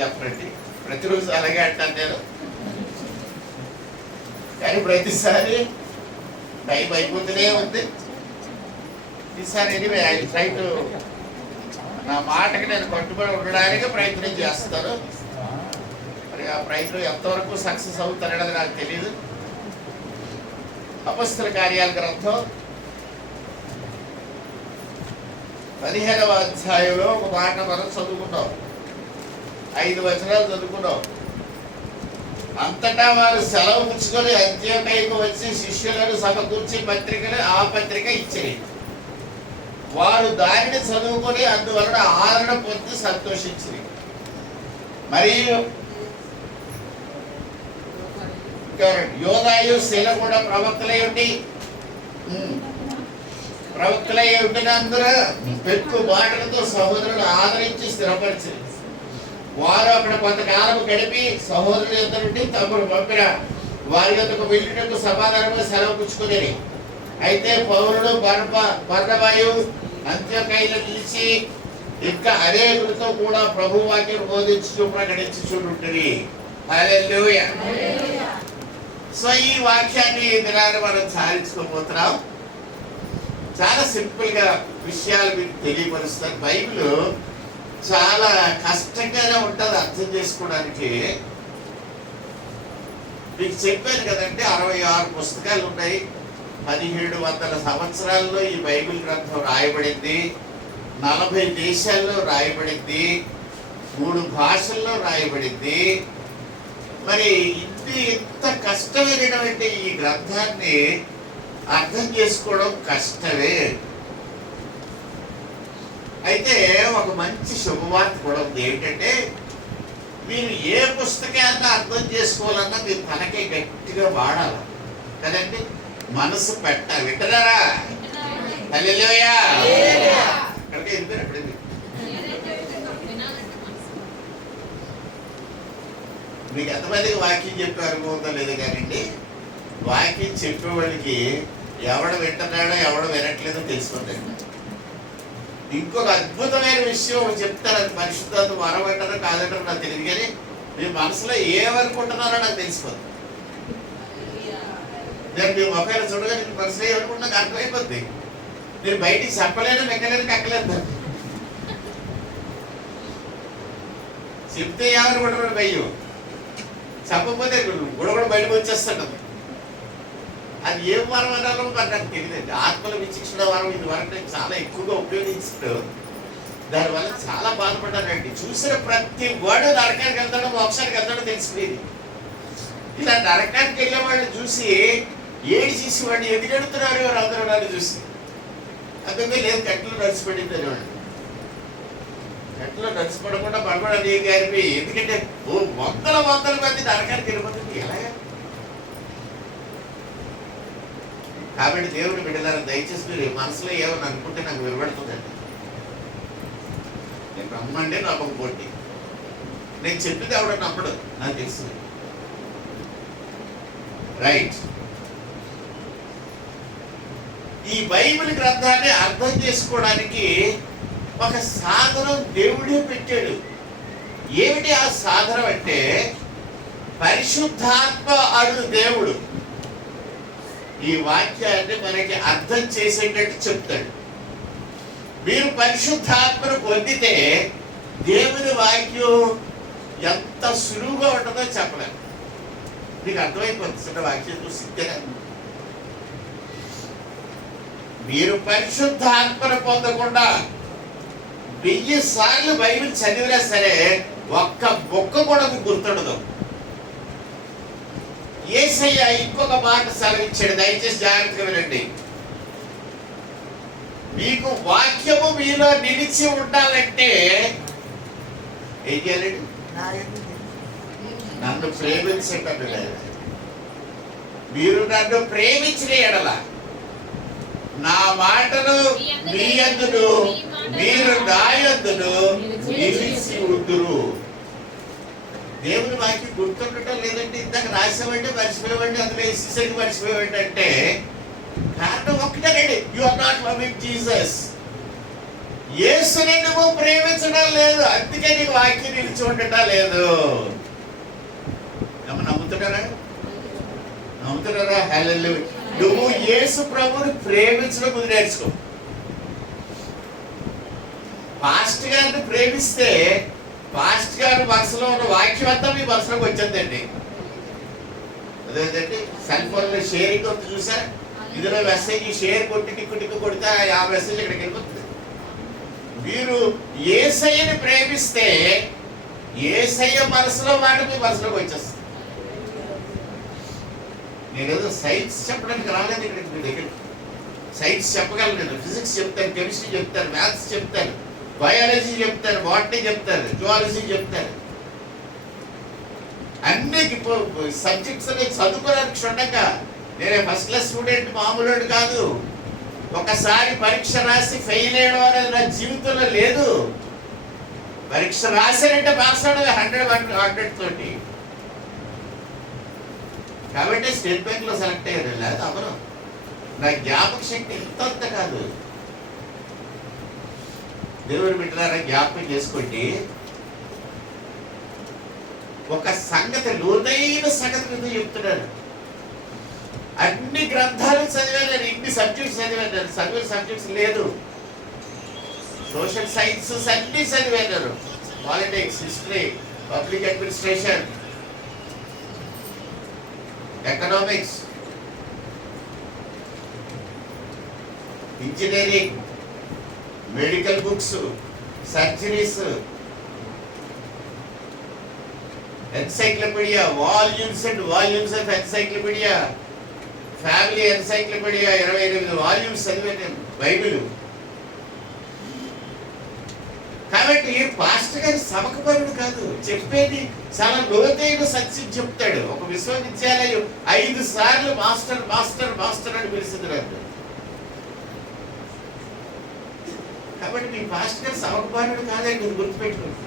చెప్పండి. ప్రతిరోజు అలాగే అంటాను నేను, కానీ ప్రతిసారి టైం అయిపోతూనే ఉంది. ఈసారి ఎనీవే ఐ ట్రై టు, నా మాటకి నేను కట్టుబడి ఉండడానికి ప్రయత్నం చేస్తాను. మరి ఆ ప్రయత్నం ఎంతవరకు సక్సెస్ అవుతారనేది నాకు తెలియదు. అపొస్తలుల కార్యాల గ్రంథం 15వ అధ్యాయంలో ఒక మాట మనం చదువుకున్నాం. 5 వచనాలు చదువుకున్నాం. అంతటా వారు సెలవు పుచ్చుకొని అంత్యోకయకు వచ్చి శిష్యులను సమకూర్చి ఆ పత్రిక ఇచ్చింది. వారు దానిని చదువుకొని అందువలన ఆదరణ పొంది సంతోషించింది. మరియు యోదాయు శీల కూడా ప్రవక్తలై ఉండినందున పెక్కు మాటలతో సహోదరులను ఆదరించి స్థిరపరిచింది. వారు అక్కడ కొంతకాలం గడిపి సహోదరుల యొద్ద నుండి తమను పంపిన వారి యొద్దకు వెళ్ళినట్టు సమాధానంగా సెలవు పుచ్చుకునేది. అయితే పౌలుడు బర్నబాయు అంత్యోకయలో నిలిచి ఇంకా అనేకులతో కూడా ప్రభు వాక్యం బోధించు ప్రకటించుచుంటుంది. హల్లెలూయా. సో ఈ వాక్యాన్ని దినాన్ని మనం సాధించుకోబోతున్నాం. చాలా సింపుల్ గా విషయాలు మీకు తెలియపరుస్తారు. బైబిల్ చాలా కష్టంగానే ఉంటుంది అర్థం చేసుకోవడానికి. మీకు చెప్పాను కదండి, 66 పుస్తకాలు ఉన్నాయి. 1700 సంవత్సరాల్లో ఈ బైబిల్ గ్రంథం రాయబడింది. 40 దేశాల్లో రాయబడింది. 3 భాషల్లో రాయబడింది. మరి ఇంత కష్టమైనటువంటి ఈ గ్రంథాన్ని అర్థం చేసుకోవడం కష్టమే. అయితే ఒక మంచి శుభవార్త కూడా ఉంది. ఏంటంటే, మీరు ఏ పుస్తకాన్ని అర్థం చేసుకోవాలన్నా మీరు తనకే గట్టిగా వాడాలి కదండి, మనసు పెట్టాలి. వింటున్నారా? హల్లెలూయా. అక్కడికి వెళ్ళిపోయారు. ఎప్పుడైంది మీకు ఎంతమందికి వాక్యం చెప్పే అనుభవం లేదు కానండి, వాక్యం చెప్పేవాడికి ఎవడు వింటున్నాడో ఎవడు వినట్లేదో తెలిసిపోతాడు. ఇంకొక అద్భుతమైన విషయం చెప్తారు. అది పరిశుద్ధాత్మ వరం అంటారో కాదంటారో నాకు తెలియదు, కానీ మీ మనసులో ఏమనుకుంటున్నారో నాకు తెలిసిపోతుంది. నేను మీ మొక్కలు చూడగా నేను మనసులో ఏమనుకుంటున్నా నాకు అర్థమైపోద్ది. నేను బయటికి చెప్పలేను, మెక్కలేదు, కక్కలేదు. చెప్తే ఏమనుకుంటున్నాడు భయ్యం, చెప్పకపోతే కూడా బయటకు వచ్చేస్తాడు. అది ఏం వరం అనాలో మరి నాకు తెలియదండి. ఆత్మల విచక్షణ వరం ఇది వరకు నేను చాలా ఎక్కువగా ఉపయోగించాడు. దానివల్ల చాలా బాధపడ్డానండి. చూసిన ప్రతి వాడు నరకానికి వెళ్తాడో మోక్షానికి వెళ్తాడో తెలిసిపోయింది. ఇలా నరకానికి వెళ్ళే వాళ్ళని చూసి ఏడు చేసి వాడిని ఎందుకు ఎడుతున్నారు ఎవరు అందరూ వాళ్ళని చూసి. అందుకే లేదు, కట్టెలో నడిచిపడింది అనేవాడు. కట్టెలో నడిచిపడకుండా పడబడి గారిపోయి, ఎందుకంటే వందల మంది నరకానికి వెళ్ళిపోతుంది ఎలాగా. కాబట్టి దేవుడు బిడ్డలారా, దయచేసి మీరు మనసులో ఏమని అనుకుంటే నాకు వినబడుతుందండి. నేను నమ్మండి నమ్మకపోండి, నేను చెప్పింది ఎవడో నమ్మడు నాకు తెలుసు. రైట్. ఈ బైబిల్ గ్రంథాన్ని అర్థం చేసుకోవడానికి ఒక సాధనం దేవుడే పెట్టాడు. ఏమిటి ఆ సాధనం అంటే, పరిశుద్ధాత్మ అడు దేవుడు ఈ వాక్యాన్ని మనకి అర్థం చేసేటట్టు చెప్తాడు. మీరు పరిశుద్ధాత్మను పొందితే దేవుని వాక్యం ఎంత సులువుగా ఉంటుందో చెప్పలేము. మీకు అర్థమైపోతుంది. చిన్న వాక్యం చూస్తే మీరు పరిశుద్ధాత్మను పొందకుండా 1000 సార్లు బైబిల్ చదివినా సరే ఒక్క బొక్క కూడా మీకు గుర్తుండదు. యేసయ్య ఇంకొక మాట సెలవిచ్చాడు, దయచేసి జాగ్రత్తగా వినండి. మీకు వాక్యము మీలో నిలిచి ఉండాలంటే ఏం చేయాలండి? నన్ను ప్రేమించటం లేదు. మీరు నన్ను ప్రేమించిన ఎడల నా మాటలు మీ యందును మీరు నా యందును నిలిచి ఉందురు. దేవుని వాక్యం గుర్తుండటం లేదంటే, ఇందాక రాసామంటే మర్చిపోయామంటే, అందులో ఇసేసరికి మర్చిపోయామంటే అంటే కారణం ఒక్కటేనండి, you are not loving Jesus. యేసుని నువ్వు ప్రేమించడం లేదు, అందుకే నీకు వాక్యం నిలిచి ఉండటం లేదు. నమ్ముతున్నారా? నమ్ముతున్నారా? హల్లెలూయా. నువ్వు యేసు ప్రభువుని ప్రేమించడం ముందు నేర్చుకో. పాస్ట్ గారిని ప్రేమిస్తే పాస్ట్ గారి మనసులో ఉన్న వాక్యం అంతా మీ మనసులోకి వచ్చేద్దండి. అదేంటండి, సెల్ ఫోన్లో షేరింగ్ అవుతుంది చూసా, ఇందులో మెసేజ్ షేర్ కొట్టి టిక్కు కొడితే ఆ మెసేజ్ ఇక్కడికి వెళ్ళిపోతుంది. మీరు యేసయ్యని ప్రేమిస్తే యేసయ్య మనసులో మాట మీ మనసులోకి వచ్చేస్తుంది. నేనేదో సైన్స్ చెప్పడానికి రాలేదు ఇక్కడికి మీ దగ్గర. సైన్స్ చెప్పగలను నేను, ఫిజిక్స్ చెప్తాను, కెమిస్ట్రీ చెప్తాను, మ్యాథ్స్ చెప్తాను, బయాలజీ చెప్తాను, బాటనీ చెప్తాను, జువాలజీ చెప్తాను. అన్ని సబ్జెక్ట్స్ అనేది చదువుకోవడానికి క్షుణ్ణంగా. నేనే ఫస్ట్ క్లాస్ స్టూడెంట్, మామూలు కాదు. ఒకసారి పరీక్ష రాసి ఫెయిల్ అయ్యడం అనేది నా జీవితంలో లేదు. పరీక్ష రాశానంటే పాస్ అవడం 100 తోటి. కాబట్టి స్టేట్ బ్యాంక్ లో సెలెక్ట్ అయ్యారు. లేదు అవరు. నా జ్ఞాపక శక్తి ఇంత కాదు. దేవుని బిడ్డలారా, జ్ఞాపకం చేసుకోండి. ఒక సంగతి, లోతైన సంగతి మీద చెప్తున్నాను. అన్ని గ్రంథాలు చదివాను, ఇన్ని సబ్జెక్ట్స్ చదివాను. చదివిన సబ్జెక్ట్స్ లేదు. సోషల్ సైన్సెస్ అన్ని చదివాను. Politics, history, public administration, economics, engineering, medical books, surgeries, encyclopaedia, volumes and volumes of encyclopaedia, family encyclopaedia, 28 volumes చదివాను. బైబిల్. కాబట్టి పాస్టర్ గారి సమకపరుడు కాదు, చెప్పేది చాలా లోతైన సత్యం చెప్తాడు. ఒక విశ్వవిద్యాలయం 5 సార్లు మాస్టర్ మాస్టర్ మాస్టర్ అని పిలిచింది నాకు. కాబట్టి మీ పాస్టర్ గారి సమకపరుడు కాదండి, మీరు గుర్తుపెట్టుకోండి.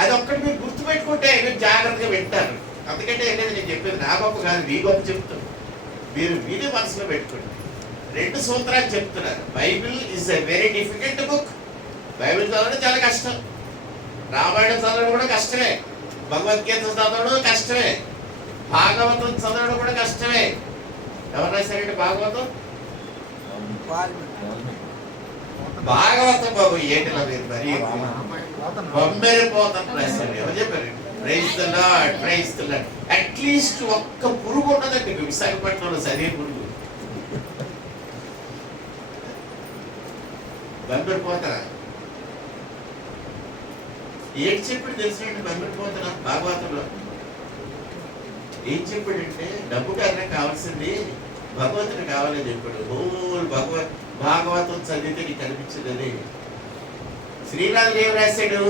అది ఒక్కటి మీరు గుర్తుపెట్టుకుంటే మీరు జాగ్రత్తగా వింటారు. అందుకంటే నేను చెప్పేది నా గొప్ప కాదు, మీ గొప్ప చెప్తాను. మీరు విని మనసులో పెట్టుకోండి. 2 సూత్రాలు చెప్తున్నారు. Bible is a very difficult book. Bible చదవడం చాలా కష్టం. రామాయణం చదవడం కూడా కష్టమే. భగవద్గీత చదవడం కష్టమే. భాగవతం చదవడం కూడా కష్టమే. ఎవరు రాశారంటే భాగవతం? భాగవతం బాబు ఏంటిలా మీరు మరి బొమ్మెరిపోతాను రాశారు. ఎవరు చెప్పారు? Praise the lord, praise the lord. At least ఒక్క పురుగు ఉన్నదండి విశాఖపట్నంలో, చదివే పురుగు. బొమ్మెరిపోతారా? ఏంటి చెప్పాడు తెలిసినట్టు బొమ్మెరిపోతారా? భాగవతంలో ఏం చెప్పాడంటే, డబ్బు కాదనే కావాల్సింది భగవంతుడు కావాలని చెప్పాడు. హోల్ భాగవతం చదివితే నీకు కనిపించిందని. శ్రీరాజులు ఏం రాశాడు?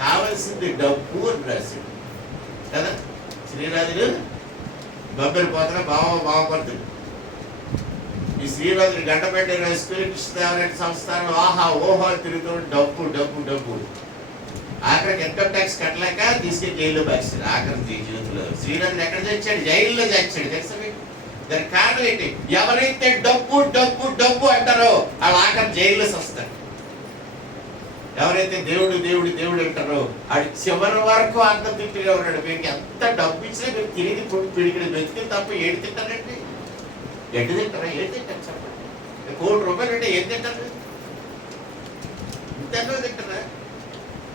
కావాల్సింది డబ్బు అని రాశాడు కదా. శ్రీరాజులు బొమ్మెరిపోతారా? బావపడుతుంది. ఈ శ్రీరాజులు గంటపేట కృష్ణదేవరాయల సంస్థానం ఆహా ఓహో తిరుగుతూ డబ్బు డబ్బు డబ్బు. ఆఖరికి ఇన్కమ్ ట్యాక్స్ కట్టలేక తీసుకెళ్ళి జైల్లో పరిస్థితి. ఆఖరి జీవితంలో శ్రీరాజులు ఎక్కడ చచ్చాడు? జైల్లో చచ్చాడు. తెలుసా మీకు? దానికి కారణం ఏంటి? ఎవరైతే డబ్బు డబ్బు డబ్బు అంటారో వాళ్ళు ఆఖరి జైల్లో వస్తారు. ఎవరైతే దేవుడు దేవుడు దేవుడు అంటారో ఆడు చివరి వరకు అంత తిట్టుగా ఉన్నాడు. మీకు ఎంత డబ్బు ఇచ్చినా మీరు తిరిగి పిడికిన వెతికి తప్ప ఏడు తింటారండి. ఎడ్డు తింటారా? ఏడు తింటారు చెప్పండి. ₹1,00,00,000 అంటే ఏం తింటారు? ఇంత తింటారా?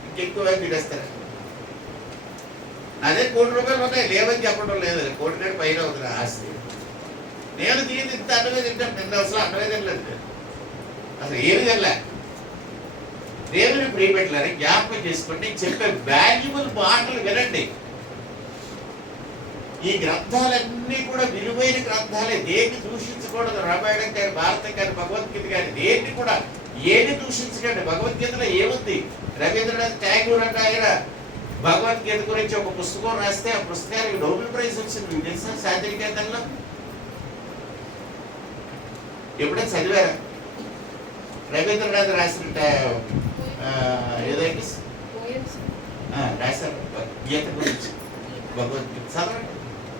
ఇంకెక్కువ తినేస్తారా? అదే ₹1,00,00,000 ఉన్నాయి, లేవని చెప్పడం లేదు. ₹1,00,00,000 పైన అవుతుంది ఆస్తి. నేను దీన్ని ఇంత అన్నమే తింటాను. నిన్న అసలు అన్నమే తినలేదు, అసలు ఏమి తినలే. దేవుని ప్రియపెట్టలేని జ్ఞాపకం చేసుకోండి. చెప్పే వాల్యుబుల్ మాటలు వినండి. ఈ గ్రంథాలన్నీ కూడా విలువైన గ్రంథాలే. దేన్ని దూషించకూడదు. రామాయణం కానీ, భారతం కానీ, భగవద్గీత కానీ దేన్ని కూడా ఏది దూషించకండి. భగవద్గీతలో ఏముంది? రవీంద్రనాథ్ ఠాగూర్ అంటే ఆయన భగవద్గీత గురించి ఒక పుస్తకం రాస్తే ఆ పుస్తకానికి నోబెల్ ప్రైజ్ వచ్చింది. మీకు తెలుసా? శాంతినికేతన్లో ఎప్పుడైనా చదివారా? రవీంద్రనాథ్ రాసిన ఏదైతే రాశారు గీత గురించి, భగవద్గీత చదవండి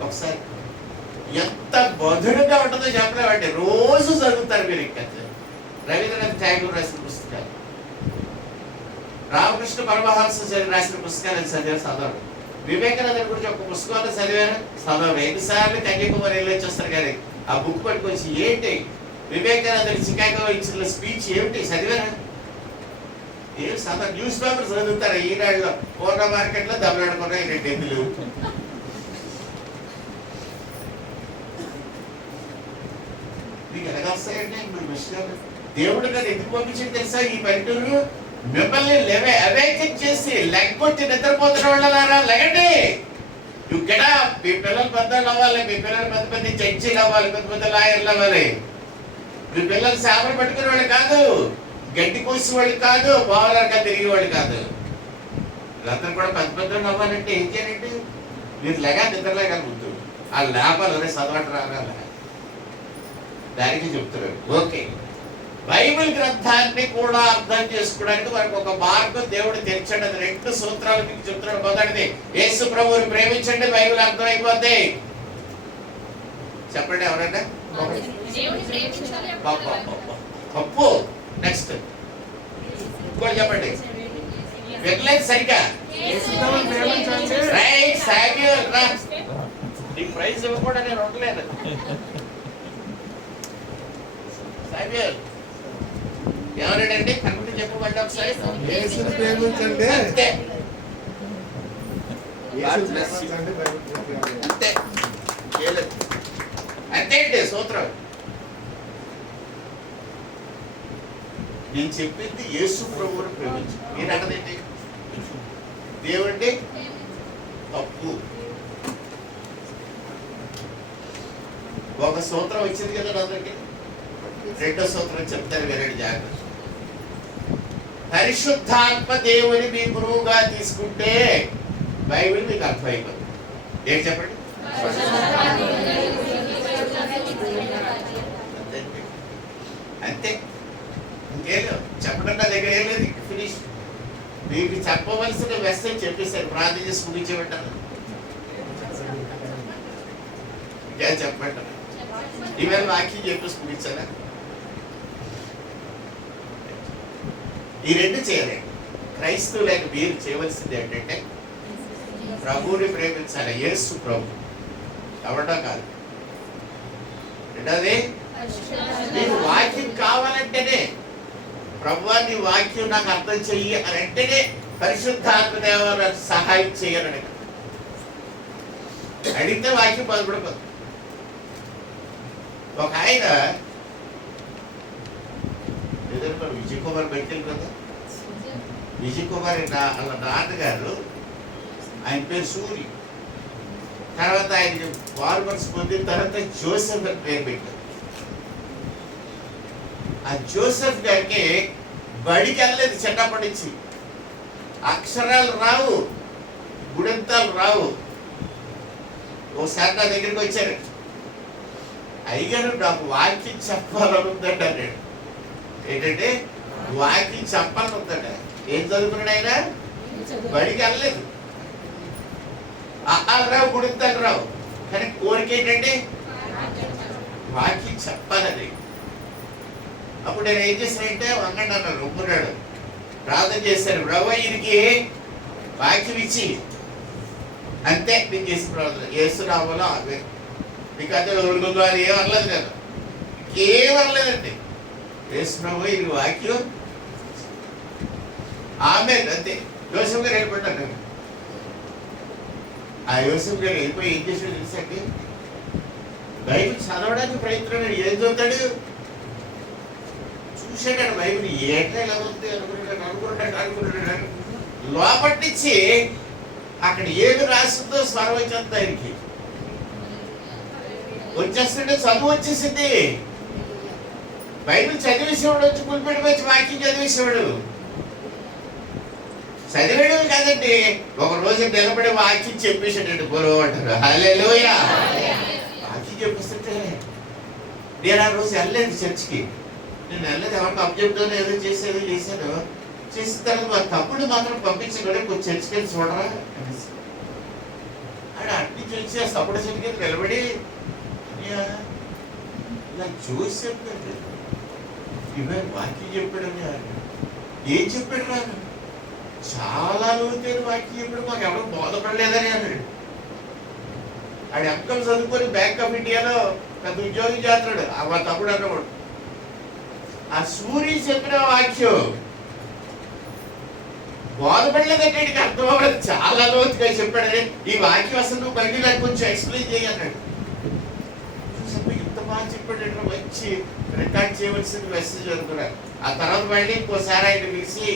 ఒకసారి. ఎంత మధురంగా ఉంటుందో చెప్పలేమండి. రోజు చదువుతారు మీరు. ఇంకా రవీంద్రనాథ్ ఠాగూర్ రాసిన పుస్తకాలు, రామకృష్ణ పరమహంస రాసిన పుస్తకాలు చదవడం, వివేకానంద గురించి ఒక పుస్తకాలు చదివారు, చదవడం. ఎన్నిసార్లు కన్యాకుమారి వెళ్ళి వచ్చేస్తారు కానీ ఆ బుక్ పట్టుకొచ్చి ఏంటి వివేకానంద చికాగో ఇచ్చిన స్పీచ్ ఏమిటి చదివారా? ఏం చదవ. న్యూస్ పేపర్ చదువుతారు. ఈనాడులో పూర్ణ మార్కెట్లో దెబ్బలాడుకున్నా ఈ 2 ఎద్దులు. మీకు ఎలాగ వస్తాయంటే మన విషయాలు దేవుడు నన్ను ఎందుకు పంపించింది తెలుసా? ఈ పల్లెటూరు మిమ్మల్ని అవేకన్ చేసి లెగ్గొట్టి నిద్రపోతున్న వాళ్ళారా లెగండి. You get up. మీ పిల్లలు పెద్దలు అవ్వాలి, మీ పిల్లలు పెద్ద పెద్ద జడ్జీలు అవ్వాలి, పెద్ద పెద్ద లాయర్లు అవ్వాలి. మీ పిల్లలు సేవలు పట్టుకునే వాళ్ళు కాదు, గడ్డి కోసి వాళ్ళు కాదు, బావలాగా తిరిగే వాళ్ళు కాదు. వీళ్ళందరూ కూడా పెద్ద పెద్దలు అవ్వాలంటే ఏం చేయాలంటే మీరు లేగా నిద్రలేగలుగుతూ ఆ లేపాలు చదవటం రాగాల దానికి చెప్తున్నారు. ఓకే, బైబిల్ గ్రంథాన్ని కూడా అర్థం చేసుకోవడానికి మనకు ఒక మార్గం దేవుడు తెచ్చాడు. అది 2 సూత్రాలు మీకు చెప్తున్నాడు. మొదటిది, యేసు ప్రభువుని ప్రేమించండి, బైబిల్ అర్థం అయిపోద్ది. చెప్పండి ఎవరైనా. తప్పు. నెక్స్ట్ ఇంకోటి చెప్పండి. వెళ్ళలేదు సరిగ్గా. రైట్. సామ్యూయల్ రా. నీ ప్రైజ్ ఇవ్వకుండా నేను ఉండలేదు. సామ్యూయల్ ఎవరండి? కనుక చెప్పబడ్డా ఒకసారి. అంతే అంతే అండి సూత్రం. నేను చెప్పింది యేసు ప్రభువుని ప్రేమించు. మీరు అన్నదేంటి? దేవుడి తప్పు. ఒక సూత్రం వచ్చింది కదా అందరికి. 2వ సూత్రం చెప్తారు వినండి జాగ్రత్త. పరిశుద్ధాత్మ దేవుని మీ గురువుగా తీసుకుంటే బైబిల్ మీకు అర్థమైపోతుంది. ఏం చెప్పండి? అంతే, ఇంకేం లేదు. చెప్పడం నా దగ్గర ఏం లేదు. ఫినిష్. మీకు చెప్పవలసిన మెసేజ్ చెప్పేశారు. ప్రార్థన చేసి ముగించేమంటారు. ఇంకేం చెప్పమంటారు? ఈవేళ వాక్యం చెప్పేసి ముగించారా? ఈ 2 చేయాలి. క్రైస్తవులైన మీరు చేయవలసింది ఏంటంటే ప్రభువుని ప్రేమించాలి. యేసు ప్రభు ఎవడో కాదు. రెండోది, నీకు వాక్యం కావాలంటేనే ప్రభువా నీ వాక్యం నాకు అర్థం చెయ్యి అని అంటేనే పరిశుద్ధాత్మ దేవుడు సహాయం చేయాలని అడిగితే వాక్యం బాధపడిపోతుంది. ఒక ఆయన ఏదైనా విజయ్ కుమార్ బయటకు కదా, విజయ్ కుమార్ వాళ్ళ నాన్నగారు, ఆయన పేరు సూరి. తర్వాత ఆయన ఫార్మర్స్ పొందిన తర్వాత జోసెఫ్ అని పేరు పెట్టారు. ఆ జోసెఫ్ గారికి బడికి వెళ్ళలేదు చిన్నప్పటి నుంచి. అక్షరాలు రావు, గుణంతాలు రావు. ఒకసారి నా దగ్గరికి వచ్చారు. అయ్యగారు నాకు వాక్యం చెప్పాలని ఉందంట అన్నాడు. ఏంటంటే వాక్యం చెప్పాలని ఉందంట. ఏం చదువుకున్నాడు ఆయన? బడికి వెళ్ళలేదు. రావు, గుణింతాలు రావు, కానీ కోరిక ఏంటంటే వాక్యం చెప్పాలని. అప్పుడు నేను ఏం చేశానంటే వంగండి అన్నాడు. ఒప్పున్నాడు. ప్రార్థన చేశాను. ప్రభు ఈయనకి వాక్యం ఇచ్చి అంతే నేను చేసిన ప్రార్థన. యేసునామములో మీకు అంతే ఒడుగుందో అని ఏం అనలేదు కదా, ఇంకేం అనలేదండి. యేసు ప్రభు ఈయన వాక్యం ఆమె అంతే. యోసేపు గారు వెళ్ళిపోతాను. ఆ యోసేపు గారు వెళ్ళిపోయి ఏం చేసాడు తెలుసండి? బైబిల్ చదవడానికి ప్రయత్నం. ఏం చదువుతాడు? చూసాడు బైబిల్ ఏంటో ఇలా ఉంది అనుకుంటాడు. లోపటి నుంచి అక్కడ ఏది రాసిందో స్వరం వచ్చేస్తుంది. ఆయనకి వచ్చేస్తుంటే చదువు వచ్చేసింది. బైబిల్ చదివేసేవాడు వచ్చి పులిపెట్టి వచ్చి వాక్యం చదివేసేవాడు. చదివేడు కాదండి, ఒక రోజు నిలబడి వాక్యం చెప్పేసాడండి. పొరవ అంటారు. హల్లెలూయా. వాక్యం చెప్పేస్తుంటే నేను ఆ రోజు వెళ్ళలేదు చర్చికి. నేను వెళ్ళలేదు. ఎవరికి అబ్జెక్ట్ ఏదో చేసేది చేశాను. చేసిన తర్వాత మా తమ్ముడు మాత్రం పంపించగలే కొంచెం చర్చికి వెళ్ళి చూడరా అనేసి. ఆడ అన్ని చూసి ఆ తమ్ముడు చర్చికి నిలబడి ఇలా జోసెఫ్ ఇవే వాక్యం చెప్పాడని ఏం చెప్పాడు రాను, చాలా లోతైన వాక్యం చెప్పాడు, మాకు ఎవరు బోధపడలేదని అన్నాడు. ఆడు ఎంకం చదువుకొని బ్యాంక్ ఆఫ్ ఇండియాలో పెద్ద ఉద్యోగం చేస్తున్నాడు. మా తమ్ముడు అన్నవాడు ఆ సూర్య చెప్పిన వాక్యం బోధపడలేదంటే అర్థం అవ్వలేదు, చాలా లోతుగా చెప్పాడని. ఈ వాక్యం అసలు నువ్వు బయట నాకు కొంచెం ఎక్స్ప్లెయిన్ చేయన్నాడు. ఇంత బాగా చెప్పాడు, మంచి రికార్డ్ చేయవలసిన మెసేజ్ అనుకున్నాడు. ఆ తర్వాత మళ్ళీ ఇంకోసారి ఆయన పిలిచి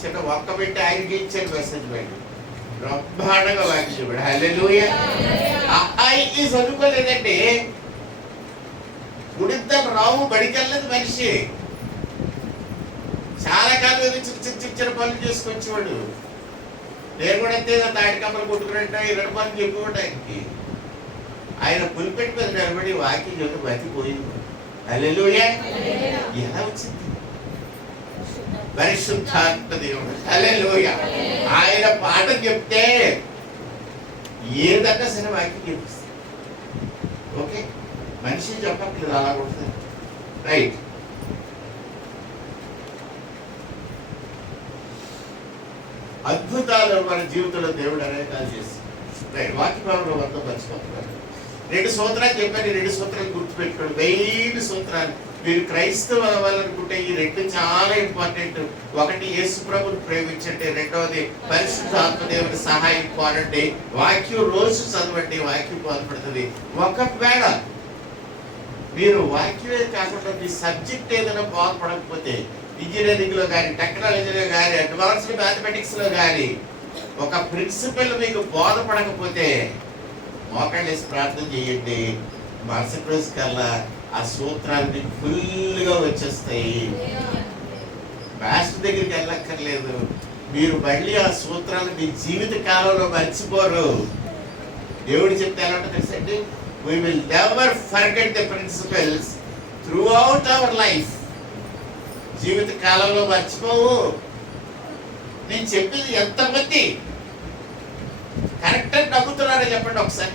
చిన్న ఒక్క పెట్టి ఆయనకి ఇచ్చాడు మెసేజ్. మళ్ళీ బ్రహ్మాండంగా వాక్యం చెప్పాడు. హల్లెలూయా. అబ్బాయికి చదువుకోలేదంటే గుడిద్దం రావు, బడికెళ్ళలేదు మనిషి. చాలా కాలం చిన్న పనులు చేసుకొచ్చేవాడు. నేను కూడా అంతే, తాటి కమ్మలు కొట్టుకున్నట్టు 2 పనులు చెప్పేవాడు ఆయనకి. ఆయన పులిపెట్టి మీద నిలబడి వాక్యం చెప్పి బతిపోయింది. హల్లెలూయా. ఎలా వచ్చింది? పరిశుద్ధాత్మ దేవుడు. హల్లెలూయా. ఆయన పాట చెప్తే ఏదన్నా సరే వాక్యం చెప్పిస్తుంది. ఓకే, మనిషి చెప్పట్లేదు, అలా కొడుతుంది. రైట్. అద్భుతాలు మన జీవితంలో దేవుడు అనేకాలు చేస్తుంది. వాక్యభావంలో వద్ద మర్చిపోతున్నారు. 2 సూత్రాలు చెప్పాను. 2 సూత్రాలు గుర్తుపెట్టుకోండి, మెయిన్ సూత్రాలు. మీరు క్రైస్తవ అవ్వాలనుకుంటే ఈ 2 చాలా ఇంపార్టెంట్. ఒకటి, యేసు ప్రభుని ప్రేమించండి. రెండవది, పరిశుద్ధాత్మ దేవుని సహాయం కోరండి. వాక్యం రోజు చదవండి, వాక్యం బోధపడుతుంది. ఒకవేళ మీరు వాక్యమే కాకుండా మీ సబ్జెక్ట్ ఏదైనా బోధపడకపోతే, ఇంజనీరింగ్ లో కానీ, టెక్నాలజీలో కానీ, అడ్వాన్స్డ్ మ్యాథమెటిక్స్ లో కానీ ఒక ప్రిన్సిపల్ మీకు బోధపడకపోతే మోకాళ్ళేసి ప్రార్థన చేయండి. మరుసటి రోజు కల్లా ఆ సూత్రాలు మీకు ఫుల్గా వచ్చేస్తాయి. మాస్టర్ దగ్గరికి వెళ్ళక్కర్లేదు. మీరు మళ్ళీ ఆ సూత్రాలు మీ జీవిత కాలంలో మర్చిపోరు. దేవుడు చెప్తే ఎలా ఉంటుంది తెలుసండి? We will never forget the principles throughout our life. జీవిత కాలంలో మర్చిపోవు. నేను చెప్పింది ఎంతమంది కరెక్ట్ అని నమ్ముతున్నారో చెప్పండి ఒకసారి.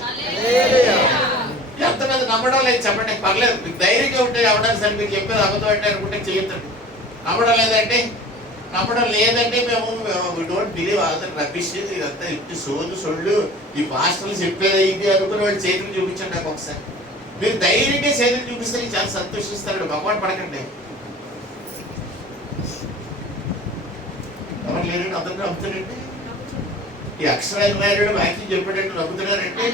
ఎంతమంది నమ్మడం లేదు చెప్పండి. పర్లేదు, మీకు ధైర్యంగా ఉంటే ఎవడన్నా సరే మీరు చెప్పేది అబద్ధం అంటే అనుకుంటే చేయొద్దండి. నమ్మడం లేదంటే మేము don't believe all that rubbish, ఇదంతా ఇంటి సొళ్ళు ఈ పాస్టర్లు చెప్పేది ఇది అనుకుని వాళ్ళు చేతులు చూపించండి నాకు ఒకసారి. మీరు ధైర్యంగా చేతులు చూపిస్తే నేను చాలా సంతోషిస్తాడు. భగవాన్ పడకండి. ఎవరు లేరండి, అందరినీ నమ్ముతారండి. ఈ అక్షరాలు రాయడం వాక్యం చెప్పేటట్టు నమ్ముతున్నారంటే,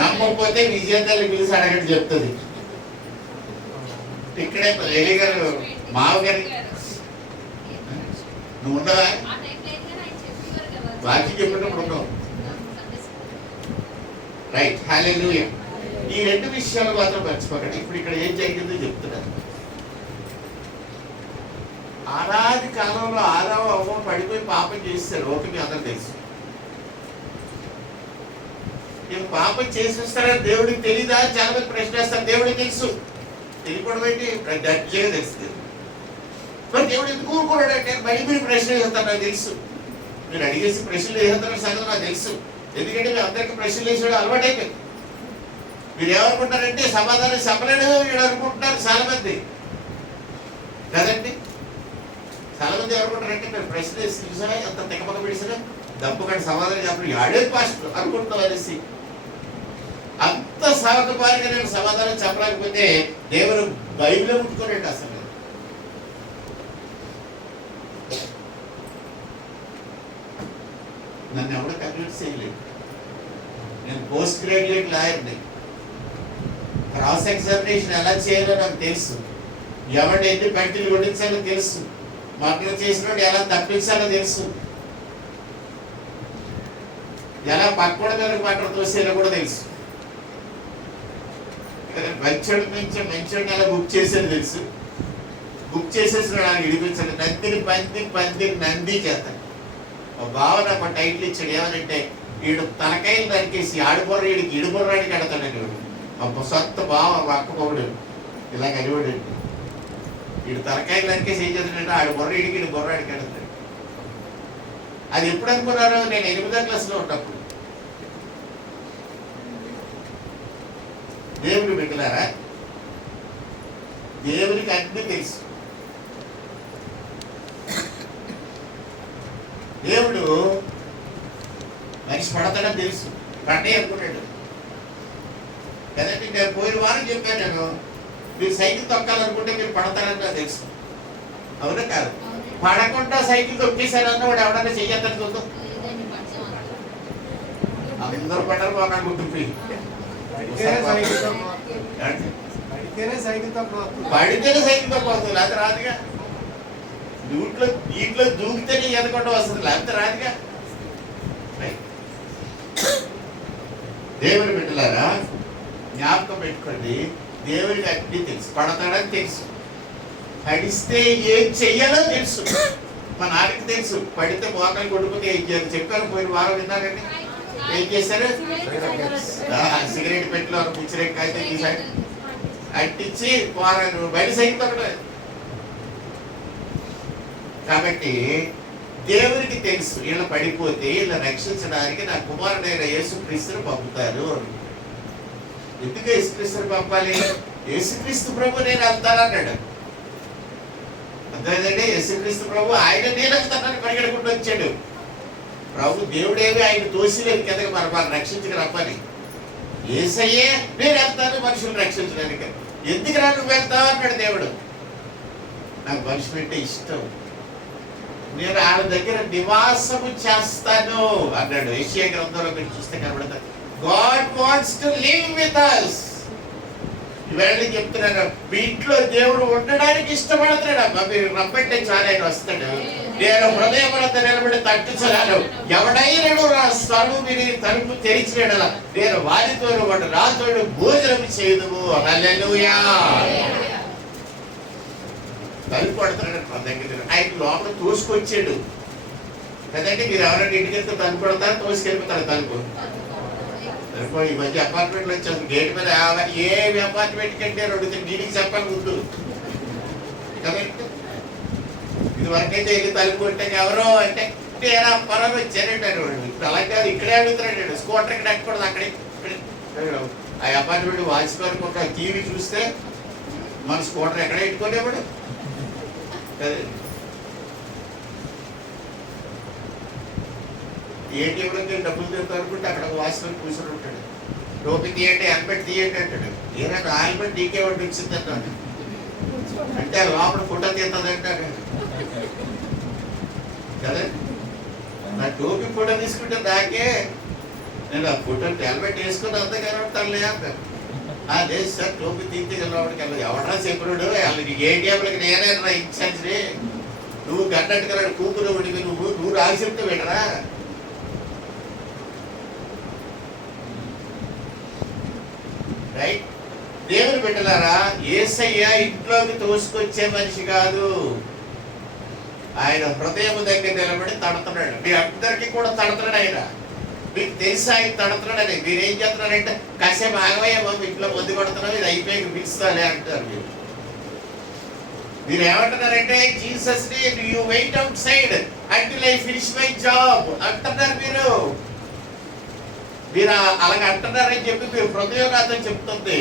నమ్మకపోతే విజేతల్ని పిలిచి అడగండి చెప్తుంది. ఇక్కడే లేలి గారు మావగారి నువ్వు ఉండవా? వాక్యం చెప్పేటప్పుడు ఉండవు. రైట్. హల్లెలూయా. ఈ 2 విషయాలు మాత్రం మర్చిపోకండి. ఇప్పుడు ఇక్కడ ఏం జరిగిందో చెప్తున్నారు. ఆనాది కాలంలో ఆదాము అవ్వ పడిపోయి పాపం చేస్తారు. ఓకే, మీ అందరూ తెలుసు. నేను పాపం చేసేస్తారని దేవుడికి తెలీదా? చాలా మంది ప్రశ్న వేస్తారు. దేవుడికి తెలుసు. తెలియకూడదు ఏంటి? గట్టిగా తెలుస్తుంది. మరి దేవుడు ఎందుకు ఊరుకున్నాడు అంటే మళ్ళీ మీరు ప్రశ్న వేస్తారు. నాకు తెలుసు, మీరు అడిగేసి ప్రశ్నలు వేసేస్తారని సంగతి నాకు తెలుసు. ఎందుకంటే మీరు అందరికీ ప్రశ్నలు వేసేవాడు అలవాటు అయిపోయింది. మీరు ఏమనుకుంటారంటే సమాధానం చెప్పలేడు వీడు అనుకుంటున్నారు చాలా మంది కదండి. చాలా మంది ఎవరుకుంటారంటే మీరు ప్రశ్న వేసి చూసారా ఎంత తెగపక్క పిడిసినా దప్పుకొని సమాధానం చెప్పండి ఆడే పాస్టర్ అనుకుంటున్నాం అనేసి. అంత సావకపారిగా నేను సమాధానం చెప్పలేకపోతే దేవుడు బైబిల్ ముట్టుకోనండి. అసలు నన్ను ఎవరు కన్విన్స్ చేయలేదు. నేను పోస్ట్ గ్రాడ్యుయేట్ లాయర్ని. క్రాస్ ఎగ్జామినేషన్ ఎలా చేయాలో నాకు తెలుసు. ఎవరిని ఎన్ని పంటిలు కొట్టించాలో తెలుసు. మర్డర్ చేసినోడు ఎలా తప్పించాలో తెలుసు. ఎలా పక్కన మీద మర్డర్ తోసేలో కూడా తెలుసు. మంచోడి నుంచి మంచోడిని ఎలా బుక్ చేసేది తెలుసు. బుక్ చేసేసిన నాకు ఇడిపించండి. నందిని నంది చేస్తాను. బావ నాకు టైటిల్ ఇచ్చాడు. ఏమనంటే వీడు తలకాయలు నరికేసి ఆడిపోర వీడికి ఇడుబొర్రాడికి అడతాడని. వీడు మా సొంత బావ మా అక్క పొగడు ఇలా కలివాడండి. వీడు తలకాయలు నరికేసి ఏం చేస్తాడంటే ఆడు బొర్రీడికి వీడు బొర్రాడికి అడతాడు. అది ఎప్పుడు అనుకున్నారో నేను 8వ క్లాస్లో ఉన్నప్పుడు. దేవుడు మిగిలారా? దేవునికి అన్నీ తెలుసు. దేవుడు మనిషి పడతాడని తెలుసు, పడ్డే అనుకున్నాడు కదండి. నేను పోయిన వారం చెప్పాను, నేను మీరు సైకిల్ తొక్కాలనుకుంటే మీరు పడతారని నాకు తెలుసు. అవునా కాదు? పడకుండా సైకిల్ తొక్కేశారన్న వాడు ఎవడన్నా చెయ్యొద్దని చూద్దాం. అందరూ పడ్డారు బాగా గుర్తుపోయి పడితేనే సైకిల్ తొక్కవుతుంది, అది రాదుగా. దీంట్లో దూకితేనే ఎదకుండా వస్తుంది, లేకపోతే రాదుగా. దేవుని బిడ్డలారా జ్ఞాపకం పెట్టుకోండి, దేవుడికి అన్నీ తెలుసు, పడతాడని తెలుసు, పడిస్తే ఏం చెయ్యాలో తెలుసు. మా నాన్నకి తెలుసు, పడితే మోకాలు కొట్టుకుంటే ఏం చేయాలి చెప్పారు. పోయిన వారం విన్నారండి, ఏం చేశారు? సిగరెట్ పెట్టిలో పుచ్చిరెక్కాయితే తీసాడు, అంటించి పోరాడు, బయట సైకిల్ ఒకటే. కాబట్టి దేవునికి తెలుసు వీళ్ళ పడిపోతే వీళ్ళ రక్షించడానికి నా కుమారుడైన యేసుక్రీస్తుని పంపుతారు. ఎందుకు యేసుక్రీస్తుని పంపాలి? యేసుక్రీస్తు ప్రభు నేను వెళ్తానన్నాడు. అంతేదండి, యేసుక్రీస్తు ప్రభు ఆయన నేను వెళ్తానని పరిగెడుకుంటూ వచ్చాడు. ప్రభు దేవుడేమి ఆయన తోసిలేదు కిందకి మన రక్షించక రమ్మని. యేసయ్యే నేను వెళ్తాను మనుషులు రక్షించడానికి. ఎందుకు రా నువ్వు వెళ్తావు అన్నాడు దేవుడు. నాకు మనుషులు అంటే ఇష్టం, నేను ఆయన దగ్గర నివాసము చేస్తాను అన్నాడు. యెషయా గ్రంథంలో మీరు చూస్తే కనబడతారు, God wants to live with us. ఇవాళ చెప్తున్నాను, మీ ఇంట్లో దేవుడు ఉండడానికి ఇష్టపడుతున్నాడు. అమ్మా మీరు రమ్మంటే చాలా ఆయన వస్తాడు. నేను హృదయమునంత నిలబడి తట్టుచలాను, ఎవడైనాడు నా స్వరము విని తలుపు తెరిచినడలా నేను వారితోను వాడు నాతోడు భోజనం చేయదుము. హల్లెలూయా. తలుపు పడుతున్నాడు మన దగ్గర, ఆయన లోపల తోసుకొచ్చాడు కదండి. మీరు ఎవరైనా ఇంటికి వెళ్తే తలుపు పడతారు, తోసుకెళ్ళిపోతారు తలుపు. ఈ మధ్య అపార్ట్మెంట్లు వచ్చారు, గేట్ మీద ఏమి అపార్ట్మెంట్ కంటే అడిగితే నీటికి చెప్పాలి ముందు కదండి. ఇది వరకైతే వెళ్ళి తలుపు కొట్టే ఎవరో అంటే ఏరా పరాలు వచ్చారంటారు. ఇప్పుడు అలా కాదు, ఇక్కడే అడుగుతున్నాడు. స్కూటర్ ఇక్కడ ఎక్కకూడదు, అక్కడే ఆ అపార్ట్మెంట్ వాచ్మెన్ ఒక టీవీ చూస్తే మన స్కూటర్ ఎక్కడ పెట్టుకోలేవాడు కదండి. ఏటీఎంలోకి డబ్బులు తీరుతా అనుకుంటే అక్కడ వాచ్మెన్ కూర్చొని ఉంటాడు. టోపీ తీయండి, హెల్మెట్ తీయండి అంటాడు. ఏదైనా హెల్మెట్ నీకే ఒకటి వచ్చింది అంటాడు, అంటే లోపల ఫోటో తీస్తుంది అంటాడు కదా. నా టోపీ ఫోటో తీసుకుంటే నాకే, నేను ఆ ఫోటో హెల్మెట్ వేసుకుని అంతా కనబడతానులే అంటారు. లేదు సార్, టోపీ తీస్తే లోపలికి వెళ్ళదు. ఎవడరా చెప్పాడు? నీకు ఏటీఎంలకి నేనే నా ఇన్ఛార్జ్ని, నువ్వు గన్నట్టుగా కూతురు ఉడికి నువ్వు రాసి చెప్తే వినరా? రైట్. దేవుని బిడ్డలారా, యేసయ్య ఇంట్లోకి తోసుకొచ్చే మనిషి కాదు, ఆయన హృదయం దగ్గర నిలబడి తడుతున్నాడు. మీ అందరికీ కూడా తడుతున్నాడు ఆయన. మీకు తెలిసి ఆయన తడుతున్నాడని. మీరేం చేస్తున్నారంటే కాసేపు ఆగమయ్యా బాబు, ఇంట్లో మందు కొడుతున్నావు, ఇది అయిపోయి పిలుస్తానే అంటారు. మీరు ఏమంటున్నారంటే జీసస్ ని you wait outside until I finish my job అంటున్నారు. మీరు అలాగ అంటున్నారని చెప్పి మీరు హృదయం నాతో చెప్తుంది.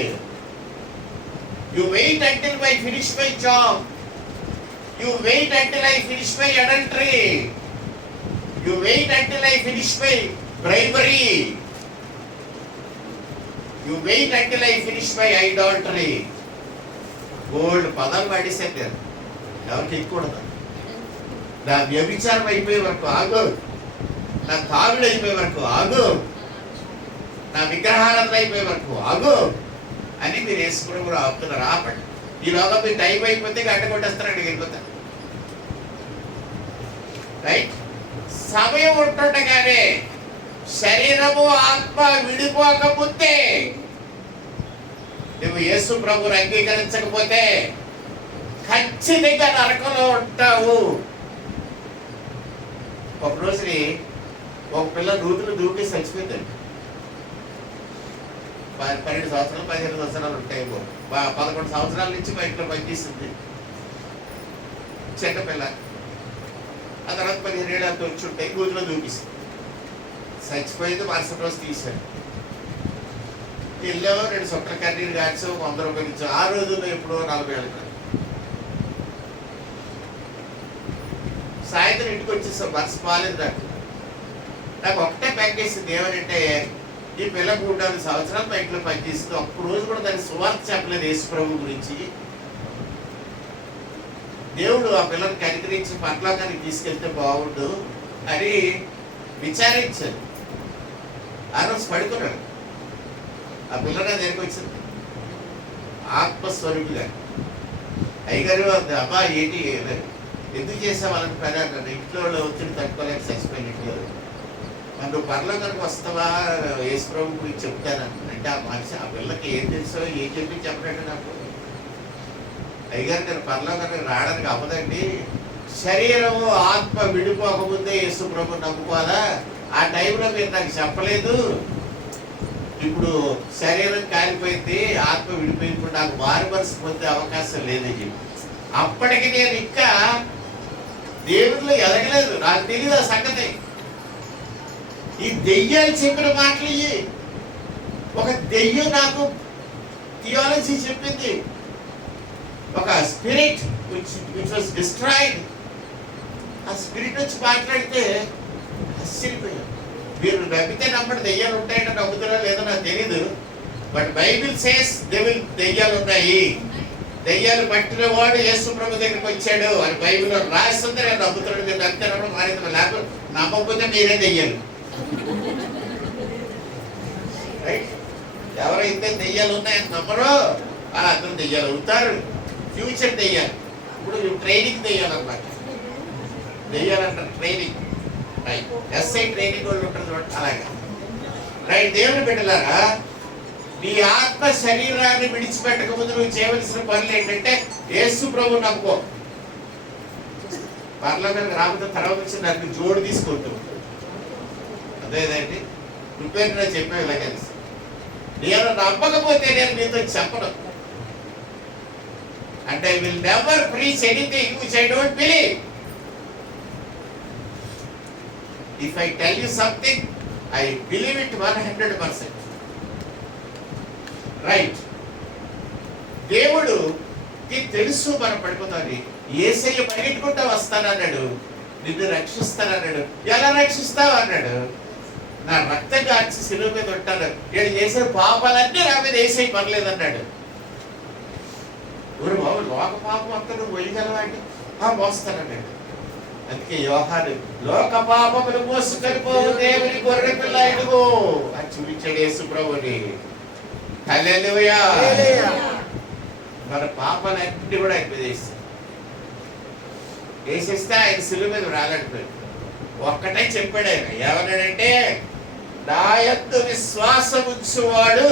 You wait until I finish my job, you wait until I finish my adultery, you wait until I finish my bribery, you wait until I finish my idolatry. Gold పదాలు పాడేశారు. ఎవరికి ఎక్కకూడదు. నా వ్యభిచారం అయిపోయే వరకు ఆగు, నా తాగుడు అయిపోయే వరకు ఆగు, నా విగ్రహారాధన అయిపోయే వరకు ఆగు అని మీరు వేసుకుని కూడా ఆపుతున్నారు. ఆపండి. ఈలోగా మీరు టైం అయిపోతే గంట కొట్టేస్తారు, అక్కడికి వెళ్ళిపోతారు. రైట్. సమయం ఉంటుండగానే శరీరము ఆత్మ విడిపోకముందే నువ్వు యేసు ప్రభువుని అంగీకరించకపోతే ఖచ్చితంగా నరకంలో ఉంటావు. ఒక రోజుని ఒక పిల్ల నూతులు దూకి చచ్చిపోయిందండి. 12 సంవత్సరాలు 15 సంవత్సరాలు ఉంటాయి. 11 సంవత్సరాల నుంచి మా ఇంట్లో పనిచేస్తుంది చిన్నపిల్ల. ఆ తర్వాత 15 ఏళ్ళతో వచ్చి ఉంటాయి. నూతులో దూకిస్తుంది, చచ్చిపోయింది. మరుసటి రోజు తీశాడు. ఇల్లు 2 సొక్కల కన్నీరు కాచి 100 రూపాయలు ఇచ్చాం. ఆ రోజుల్లో ఎప్పుడో 40 ఏళ్ళ సాయంత్రం ఇంటికి వచ్చేస్తాం, మనసు బాగాలేదు నాకు ఒకటే ప్యాకేసింది ఏమనంటే, ఈ పిల్ల 3-4 సంవత్సరాలు మా ఇంట్లో పనిచేసింది, ఒక్క రోజు కూడా దాన్ని సువార్త చెప్పలేదు యేసు ప్రభు గురించి. దేవుడు ఆ పిల్లని కనికరించి పరలోకానికి తీసుకెళ్తే బాగుండు అని విచారించాడు. ఆ రోజు పడుకున్నాడు. ఆ పిల్ల నా దగ్గరికి వచ్చింది ఆత్మస్వరూపిగా. అయ్యగారు అబ్బా ఏంటి ఎందుకు చేసావు వాళ్ళని పని అన్నాడు. ఇంట్లో వాళ్ళు ఒత్తిడి తట్టుకోలేక చచ్చిపోయిన ఇంట్లో. మరి నువ్వు పరలోకానికి వస్తావా యేసు ప్రభు గురించి చెప్తాను అంటే, ఆ మనిషి ఆ పిల్లకి ఏం తెలుసో ఏం చెప్పి చెప్పడంటే, నాకు అయ్యగారు నేను పరలోకానికి రావడానికి అవ్వదండి, శరీరము ఆత్మ విడిపోకముందే యేసు ప్రభు నమ్ముకోవాలా, ఆ టైంలో మీరు నాకు చెప్పలేదు, ఇప్పుడు శరీరం కాలిపోయింది ఆత్మ విడిపోయినప్పుడు నాకు మారు మనసు పొందే అవకాశం లేదని చెప్పి, అప్పటికి నేను ఇంకా దేవుడిలో ఎదగలేదు, నాకు తెలియదు ఆ సంగతి. ఈ దెయ్యాలు చెప్పిన మాటలు ఇవి. ఒక దెయ్యం నాకు థియాలజీ చెప్పింది, ఒక స్పిరిట్ విచ్ వాస్ డిస్ట్రాయిడ్. ఆ స్పిరిట్ వచ్చి మాట్లాడితే ఆశ్చర్యపోయాను. మీరు నమ్మితే నమ్మడం దెయ్యాలు ఉంటాయంటే నమ్ముతారో లేదో నాకు తెలీదు, బట్ బైబిల్ సేస్ దెయ్యాలు ఉన్నాయి, దెయ్యాలు పట్టిన వాడు యేసు ప్రభు దగ్గరికి వచ్చాడు అని బైబిల్లో రాస్తుంది. నేను నమ్ముతున్నాడు, మీరు నమ్మితే నమ్మడం మారింది, లేకపోతే నమ్మకపోతే మీరే దెయ్యాలు. రైట్? ఎవరైతే దెయ్యాలు ఉన్నాయని నమ్మరో వాళ్ళందరూ దెయ్యాలు అవుతారు. ఫ్యూచర్ దెయ్యాలు. ఇప్పుడు ట్రైనింగ్ దెయ్యాలు అన్నమాట. దెయ్యాలు అంటారు ట్రైనింగ్. రైట్? ఎస్ఐ ట్రైనింగ్ వాళ్ళు ఉంటారు చూడండి, అలాగే. రైట్? దేవుని బిడ్డలారా, నీ ఆత్మ శరీరాన్ని విడిచిపెట్టక ముందు నువ్వు చేయవలసిన పనులు ఏంటంటే, యేసు ప్రభు నమ్ముకో. పరలోకానికి రాకపోతే తర్వాత వచ్చి దానికి జోడు తీసుకుంటూ అదేదండి ప్రిపేర్ చెప్పాను ఇలా కలిసి. నేను నమ్మకపోతే నేను మీతో చెప్పను అంటే, I will never preach anything which I don't believe. If I tell you something I believe it 100%. Right? దేవుడుకి తెలుసు మనం పడిపోతామని. యేసయ్య పరిగెట్టుకుంటా వస్తానన్నాడు, నిన్ను రక్షిస్తానన్నాడు. ఎలా రక్షిస్తావు అన్నాడు, నా రక్తం కార్చి శిలువ మీద ఉంటాడు, నేను చేసిన పాపాలన్నీ నా మీద యేసయ్య పర్లేదన్నాడు. ఊరు బాబు లోక పాపం అంతా నువ్వు వెళ్ళగలవాడి మోస్తానన్నాడు. అందుకే యోహాను లోక పాపములు మోసుకొని పోవు దేవుని గొర్రె పిల్ల ఇదిగో అని చూపించాడు యేసు ప్రభుని. హల్లెలూయా. మన పాపాలన్నీ కూడా ఆయన మీద వేసేస్తే ఆయన శిలువ మీద రాలేకపోయాడు. ఒక్కటే చెప్పాడు ఆయన, ఏమన్నాడంటే, నా యందు విశ్వాసం ఉంచువాడు.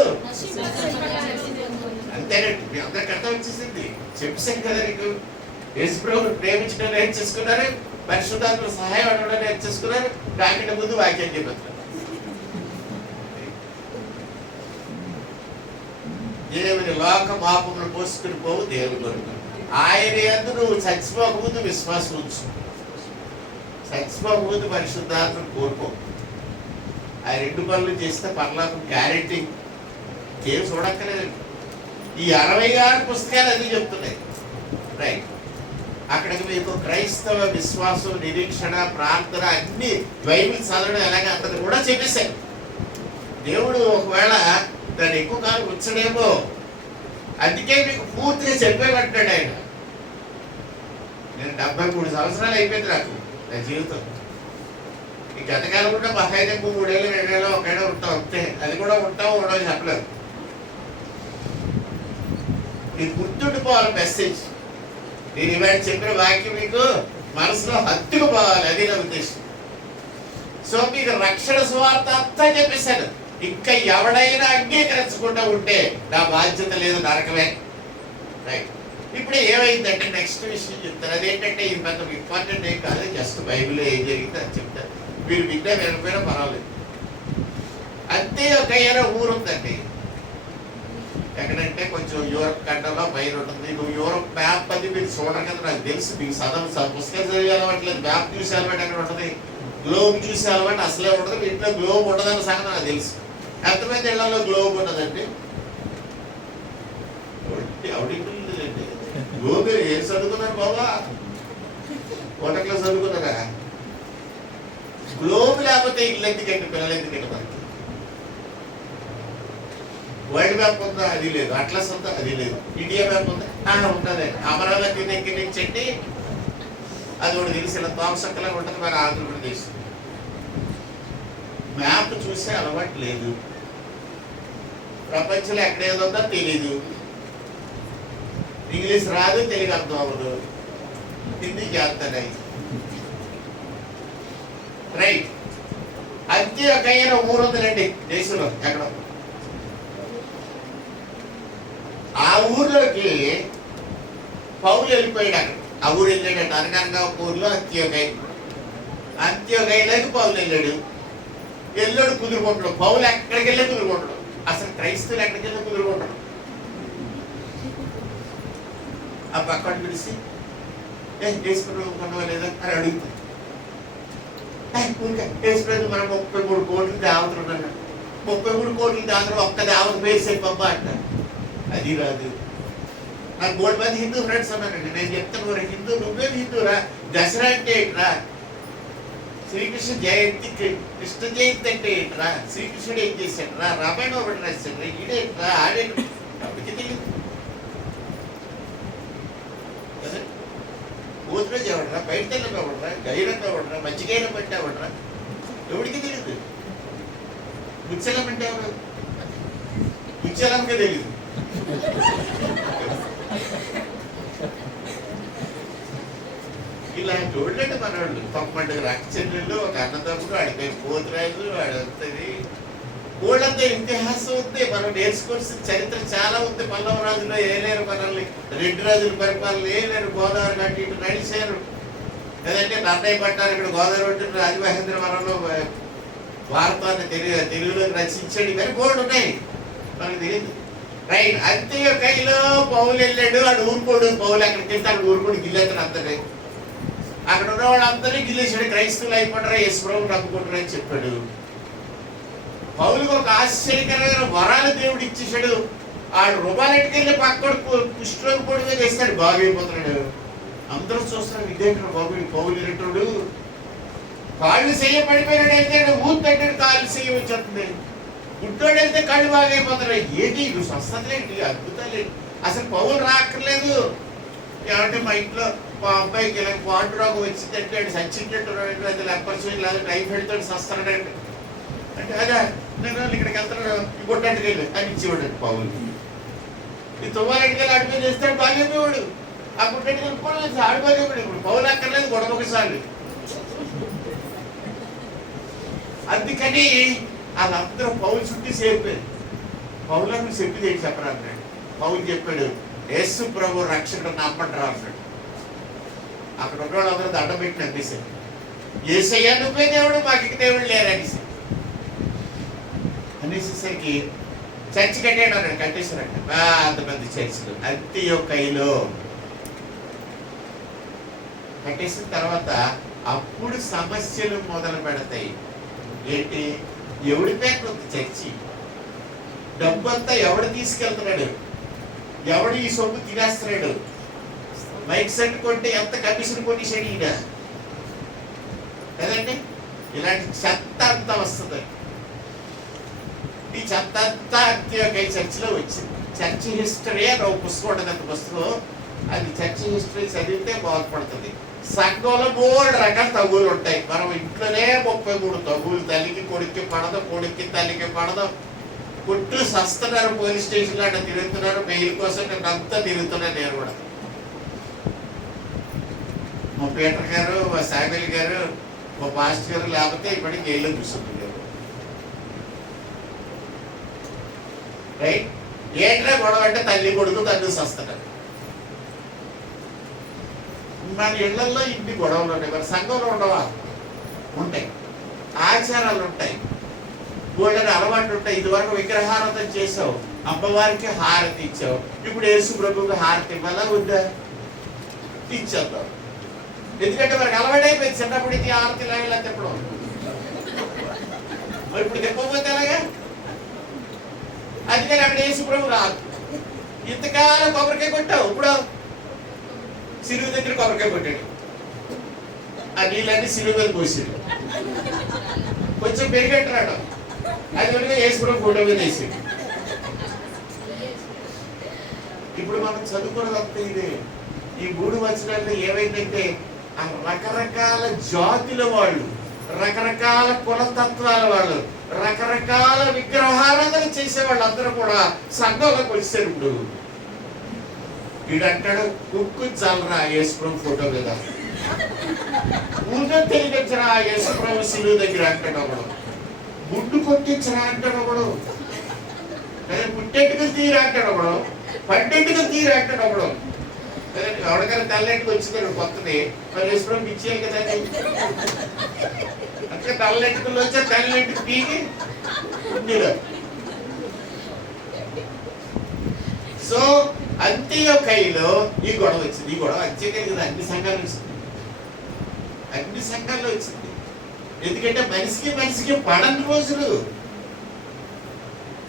అంతేనండి, మీ అందరికి అర్థం వచ్చేసింది. చెప్పేసాను కదా నీకు. యేసు ప్రభువుని ప్రేమించడం నేర్చేసుకున్నారు, పరిశుద్ధాత్మ సహాయం అడగడం నేర్చేసుకున్నారు, నాకంటే ముందు వాక్యం చెప్పారు. దేవుని లోక పాపములు మోసుకుని పోవు దేవుని కొరకు. ఆయన యందు నువ్వు చచ్చిపోకముందు విశ్వాసం ఉంచు, చచ్చిపోకముందు పరిశుద్ధాత్మను కోరుకో. ఆ 2 పనులు చేస్తే పరలోకం గ్యారెంటీ. ఏం చూడక్కర్లేదండి. ఈ 66 పుస్తకాలు అది చెప్తున్నాయి. రైట్? అక్కడికి మీకు క్రైస్తవ విశ్వాసం, నిరీక్షణ, ప్రార్థన అన్ని బైబిల్ చదవడం ఎలాగ అతను కూడా చెప్పేశారు. దేవుడు ఒకవేళ దాన్ని ఎక్కువ కాలం ఉంచడేమో, అందుకే మీకు పూర్తిగా చెప్పేమంటాడు ఆయన. నేను 73 సంవత్సరాలు అయిపోయింది నాకు నా జీవితం. ఈ గతకాలం కూడా మహైతే 3 ఏళ్ళు 2 ఏళ్ళు 1 ఏళ్ళు ఉంటాం అంతే. అది కూడా ఉంటాం ఉండవు చెప్పలేదు. నీకు గుర్తుండిపోవాలి మెసేజ్. నేను ఇవాళ చెప్పిన వాక్యం మీకు మనసులో హత్తుకుపోవాలి, అది నా ఉద్దేశం. సో మీకు రక్షణ సువార్త అంతా చెప్పేశాను. ఇంకా ఎవడైనా అంగీకరించకుండా ఉంటే నా బాధ్యత లేదు, నరకమే. రైట్? ఇప్పుడు ఏమైందంటే నెక్స్ట్ విషయం చెప్తారు. అదేంటంటే ఇది పెద్ద ఇంపార్టెంట్ ఏం కాదు, జస్ట్ బైబిల్లో ఏం జరిగిందో అది చెప్తారు. మీరు విన్నా వినకపోయినా పర్వాలేదు. అంతే. ఒక ఊరు ఉందండి, ఎక్కడంటే కొంచెం యూరప్ ఖండంలో పైన ఉంటుంది. నువ్వు యూరప్ మ్యాప్ అది మీరు చూడరు కదా, నాకు తెలుసు. మీకు పుస్తకం చదివే అలవాట్లేదు, మ్యాప్ చూసే అలవాటు ఎక్కడ ఉంటుంది, గ్లోబ్ చూసే అలవాటు అసలే ఉండదు. ఇంట్లో గ్లోబ్ ఉండదన్న సంగతి నాకు తెలుసు. ఎంతమంది ఇళ్లలో గ్లోబ్ ఉండదండి? గ్లోబ్ ఏం చదువుకున్నారు బాబా? ఒకటో క్లాస్ చదువుకున్నారా? గ్లోబ్ లేకపోతే ఇల్లు ఎందుకంటే పిల్లలు ఎందుకంటే మనకి వరల్డ్ మ్యాప్ ఉందా? అది లేదు. అట్లస్ ఉందా? అది లేదు. ఇండియా మ్యాప్ ఉందా? ఉంటుంది. అమరావతి దగ్గర నుంచి అంటే అది ఒకటి తెలిసి ఇలా తోమసక్కలా ఉంటుంది మరి ఆంధ్రప్రదేశ్. మ్యాప్ చూసే అలవాటు లేదు. ప్రపంచంలో ఎక్కడ ఏదో తెలీదు. ఇంగ్లీష్ రాదు, తెలుగు అర్థం అవ్వదు, హిందీ చేస్తాను. రైట్. అంత్యోకయ్య ఊరు ఉందండి దేశంలో ఎక్కడో. ఆ ఊర్లోకి పౌలు వెళ్ళిపోయాడు. అక్కడ ఆ ఊరు వెళ్ళాడు. అనగనగా ఒక ఊర్లో అంత్యోకయ్యలోకి పౌలు వెళ్ళాడు. కుదురుకుంటాడు. పౌలు ఎక్కడికి వెళ్ళే కుదురుకుంటాడు. అసలు క్రైస్తవులు ఎక్కడికి వెళ్ళి కుదురుకుంటాడు. ఆ పక్కన పిలిచి వేసుకున్నావా లేదా అని అడుగుతుంది. వేసుకునేది మనం 33 కోట్లు దేవతలు ఉన్నాడు. 33 కోట్లు దేవతలు ఒక్క దేవత పేరు చెప్పబ్బా అంటారు. అది రాదు. నాకు 3 మంది హిందూ ఫ్రెండ్స్ ఉన్నారండి. నేను చెప్తాను, హిందూ నువ్వే హిందూరా. దసరా అంటే ఏంట్రా? శ్రీకృష్ణ జయంతి, కృష్ణ జయంతి అంటే ఏంట్రా? శ్రీకృష్ణుడు ఏం చేశాడు రా? రామాయణం ఒకటి రాశాడు. ఈడేంట్రా ఆడేంటి? అప్పటికి తెలియదు. ఊతురోజు ఎవడరా? బయట తెల్లగా ఎవడరా? గైరంగా ఎవడరా? మజ్జిగైన పట్టి ఎవడరా? ఎవడికి తెలియదు. ముచ్చలం అంటే ఎవరు? ముచ్చలంకే తెలియదు. ఇలా చూడండి మనవాళ్ళు. తొమ్మండుగు రక్తచెల్లెళ్ళు, ఒక అన్నదమ్ముడు, ఆడిపోయి పోతురాజు, ఆడంతది ఊళ్ళంతా ఇతిహాసం ఉంది. మనం నేర్చుకోవాల్సిన చరిత్ర చాలా ఉంది. పల్లవ రాజులో ఏలేరు మనల్ని, రెడ్డి రాజుల పరిపాలన ఏలేరు. గోదావరి నటి ఇటు నడిచారు లేదంటే నన్నయ్య పట్టారు. ఇక్కడ గోదావరి ఒడ్డున రాజమహేంద్రవరంలో భారతాన్ని తెలుగులోకి రచించాడు. ఇవన్నీ బోర్డు ఉన్నాయి, మనకు తెలియదు. రైట్. అంత్యోకయ్యలో పౌలు వెళ్ళాడు. వాడు ఊరుకోడు. పౌలు అక్కడికి వెళ్తే అక్కడ ఊరుకోడు, గిల్లేతాడు అందరినీ. అక్కడ ఉన్న వాళ్ళందరినీ గిల్లేసాడు. క్రైస్తవులు అయిపోతారా, యేసు ప్రభువుని నమ్ముకుంటారా అని చెప్పాడు. పౌలుకు ఒక ఆశ్చర్యకరమైన వరాలు దేవుడు ఇచ్చేసాడు. ఆడు రుమాలెట్టుకు వెళ్ళి పక్కడు కుష్ఠరోగి పొడిగా చేస్తాడు, బాగైపోతున్నాడు. అందరూ చూస్తున్నారు, ఇదేంటాడు బాబు పౌలు ఇరటుడు. కాళ్ళు చెయ్య పడిపోయినాడు. వెళ్తాడు, ఊరు పెట్టాడు, కాళ్ళు చెయ్య వచ్చేస్తుంది. గుడ్డోడు వెళ్తే కళ్ళు బాగైపోతున్నాయి. ఏంటి ఇది స్వస్థతలేంటి, అద్భుతాలేంటి? అసలు పౌలు రాక్కర్లేదు. ఏమంటే మా ఇంట్లో మా అబ్బాయికి ఇలా పాండు రోగం వచ్చిందంటే చచ్చింటట్టున్నాడు, అది లెప్పర్స్ లేదా టైఫాయిడ్ తోటి సస్తాడంటే అంటే అదే నేను ఇక్కడికి వెళ్తాను గుడ్డంటికి వెళ్ళి అని ఇచ్చేవాడు పౌలు. ఈ తువ్వాలంటికి వెళ్ళి అడిపే చేస్తాడు, బాగైపోయాడు. ఆ గుడ్డంటికి వెళ్ళిపోవడం ఆడిపోయేవాడు. ఇప్పుడు పౌలు అక్కర్లేదు, గొడవ ఒకసారి. అందుకని వాళ్ళందరూ పౌలు చుట్టూ చేరిపోయారు. పౌలను చెప్పి చెప్పరా అన్నాడు. పౌలు చెప్పాడు, యేసు ప్రభు రక్షకుడు నమ్మంటారా అన్నాడు. అక్కడ ఉన్న వాళ్ళందరూ దండం పెట్టి అనిపిస్తారు. యేసయ్య నువ్వే దేవుడు, మాకు దేవుడు లేరు అనేసరికి చర్చి కట్టాడు అన్నాడు. కట్టేశారంట అంత పెద్ద చర్చిలు అంత్యోకయ్యలో కట్టేసిన తర్వాత అప్పుడు సమస్యలు మొదలు పెడతాయి. ఏంటి? ఎవడి పేరు ఉంది చర్చి? డబ్బు అంతా ఎవడు తీసుకెళ్తున్నాడు? ఎవడు ఈ సొమ్ము తినేస్తున్నాడు? మైక్ సెట్ కొంటే ఎంత కమిషన్ కొట్టేసాడు ఈయన కదండి. ఇలాంటి చెత్త అంతా వస్తుంది. ఈ చెత్త అంతా అంత్యోకయ్య చర్చిలో వచ్చింది. చర్చి హిస్టరీ అని ఒక పుస్తకం ఉంటుంది. అంత పుస్తకం అది చర్చి హిస్టరీ చదివితే బాగుపడుతుంది. సంఘంలో 3 రకాల తగులు ఉంటాయి. మనం ఇంట్లోనే 33 తగులు. తల్లికి కొడుక్కి పడదు, కొడుక్కి తల్లికి పడదు. కొట్టు సస్తున్నారు, పోలీస్ స్టేషన్లో అట్లా తిరుగుతున్నారు. బెయిల్ కోసం నేను అంతా తిరుగుతున్నాను. నేను కూడా మా పీటర్ గారు, మా శామిల్ గారు, మా మాస్టర్ గారు లేకపోతే ఇప్పటికి జైల్లో కూర్చుంటున్నారు. రైట్. ఏంట్రా గొడవ అంటే తల్లి కొడుకు తల్లి సస్తున్నారు. మన ఇళ్లలో ఇన్ని గొడవలు ఉంటాయి. మరి సంఘంలో ఉండవా? ఉంటాయి. ఆచారాలు ఉంటాయి, గోడని అలవాట్లు ఉంటాయి. ఇదివరకు విగ్రహారాధన చేసావు, అమ్మవారికి హారతి ఇచ్చావు. ఇప్పుడు యేసు ప్రభువుకి హారతి ఇవ్వాలా వద్దా? ఇచ్చేద్దాం. ఎందుకంటే మనకు అలవాటైపోయింది. చిన్నప్పుడు ఇది హారతి ఇలా తిప్పడం. మరి ఇప్పుడు తిప్పకపోతే ఎలాగా? అందుకని అక్కడ యేసు ప్రభు రాదు. ఇంతకాలం కొబ్బరికాయ కొట్టావు, ఇప్పుడు సిరుగు దగ్గర కొబ్బరికాయ కొట్టాడు. ఆ నీళ్ళన్నీ సిలువ మీద పోసిండు. కొంచెం పెరిగట్రాడు, అది కనుక వేసుకున్న ఫోటో మీద వేసిండు. ఇప్పుడు మనం చదువుకున్నదంతా ఇదే. ఈ 3 వచనాల్లో ఏమైందంటే ఆ రకరకాల జాతుల వాళ్ళు, రకరకాల కులతత్వాల వాళ్ళు, రకరకాల విగ్రహారాధన చేసే వాళ్ళందరూ కూడా సంఘంలోకి వచ్చారు. ఇప్పుడు వీడంటాడు కుక్కు చల్లరా యేసుప్రభు ఫోటో మీద, ఊరిలో తెలిగించరా యేసుప్రభు సిలువ దగ్గర అంటాడు ఒకడు, గుడ్డు కొట్టించరా అంటాడు ఒకడు, పుట్టెట్టుకుని తీరా అంటాడు ఒకడు, పట్టెట్టుకుని తీరా అంటాడు ఒకడు. ఎవరికైనా తల్లెట్టుకు వచ్చింది కొత్తది, మరి యేసుప్రభు ఇచ్చేయాలి కదా. అంటే తల్లెట్టుకులు వచ్చా తల్లెట్టుకు పీకి ఉండేది. సో అంత్యోకయలో ఈ గొడవ వచ్చింది. ఈ గొడవ అంత్యోకయ కదా అన్ని సంఘాలు వచ్చింది, అన్ని సంఘాల్లో వచ్చింది. ఎందుకంటే మనిషికి మనిషికి పడని రోజులు.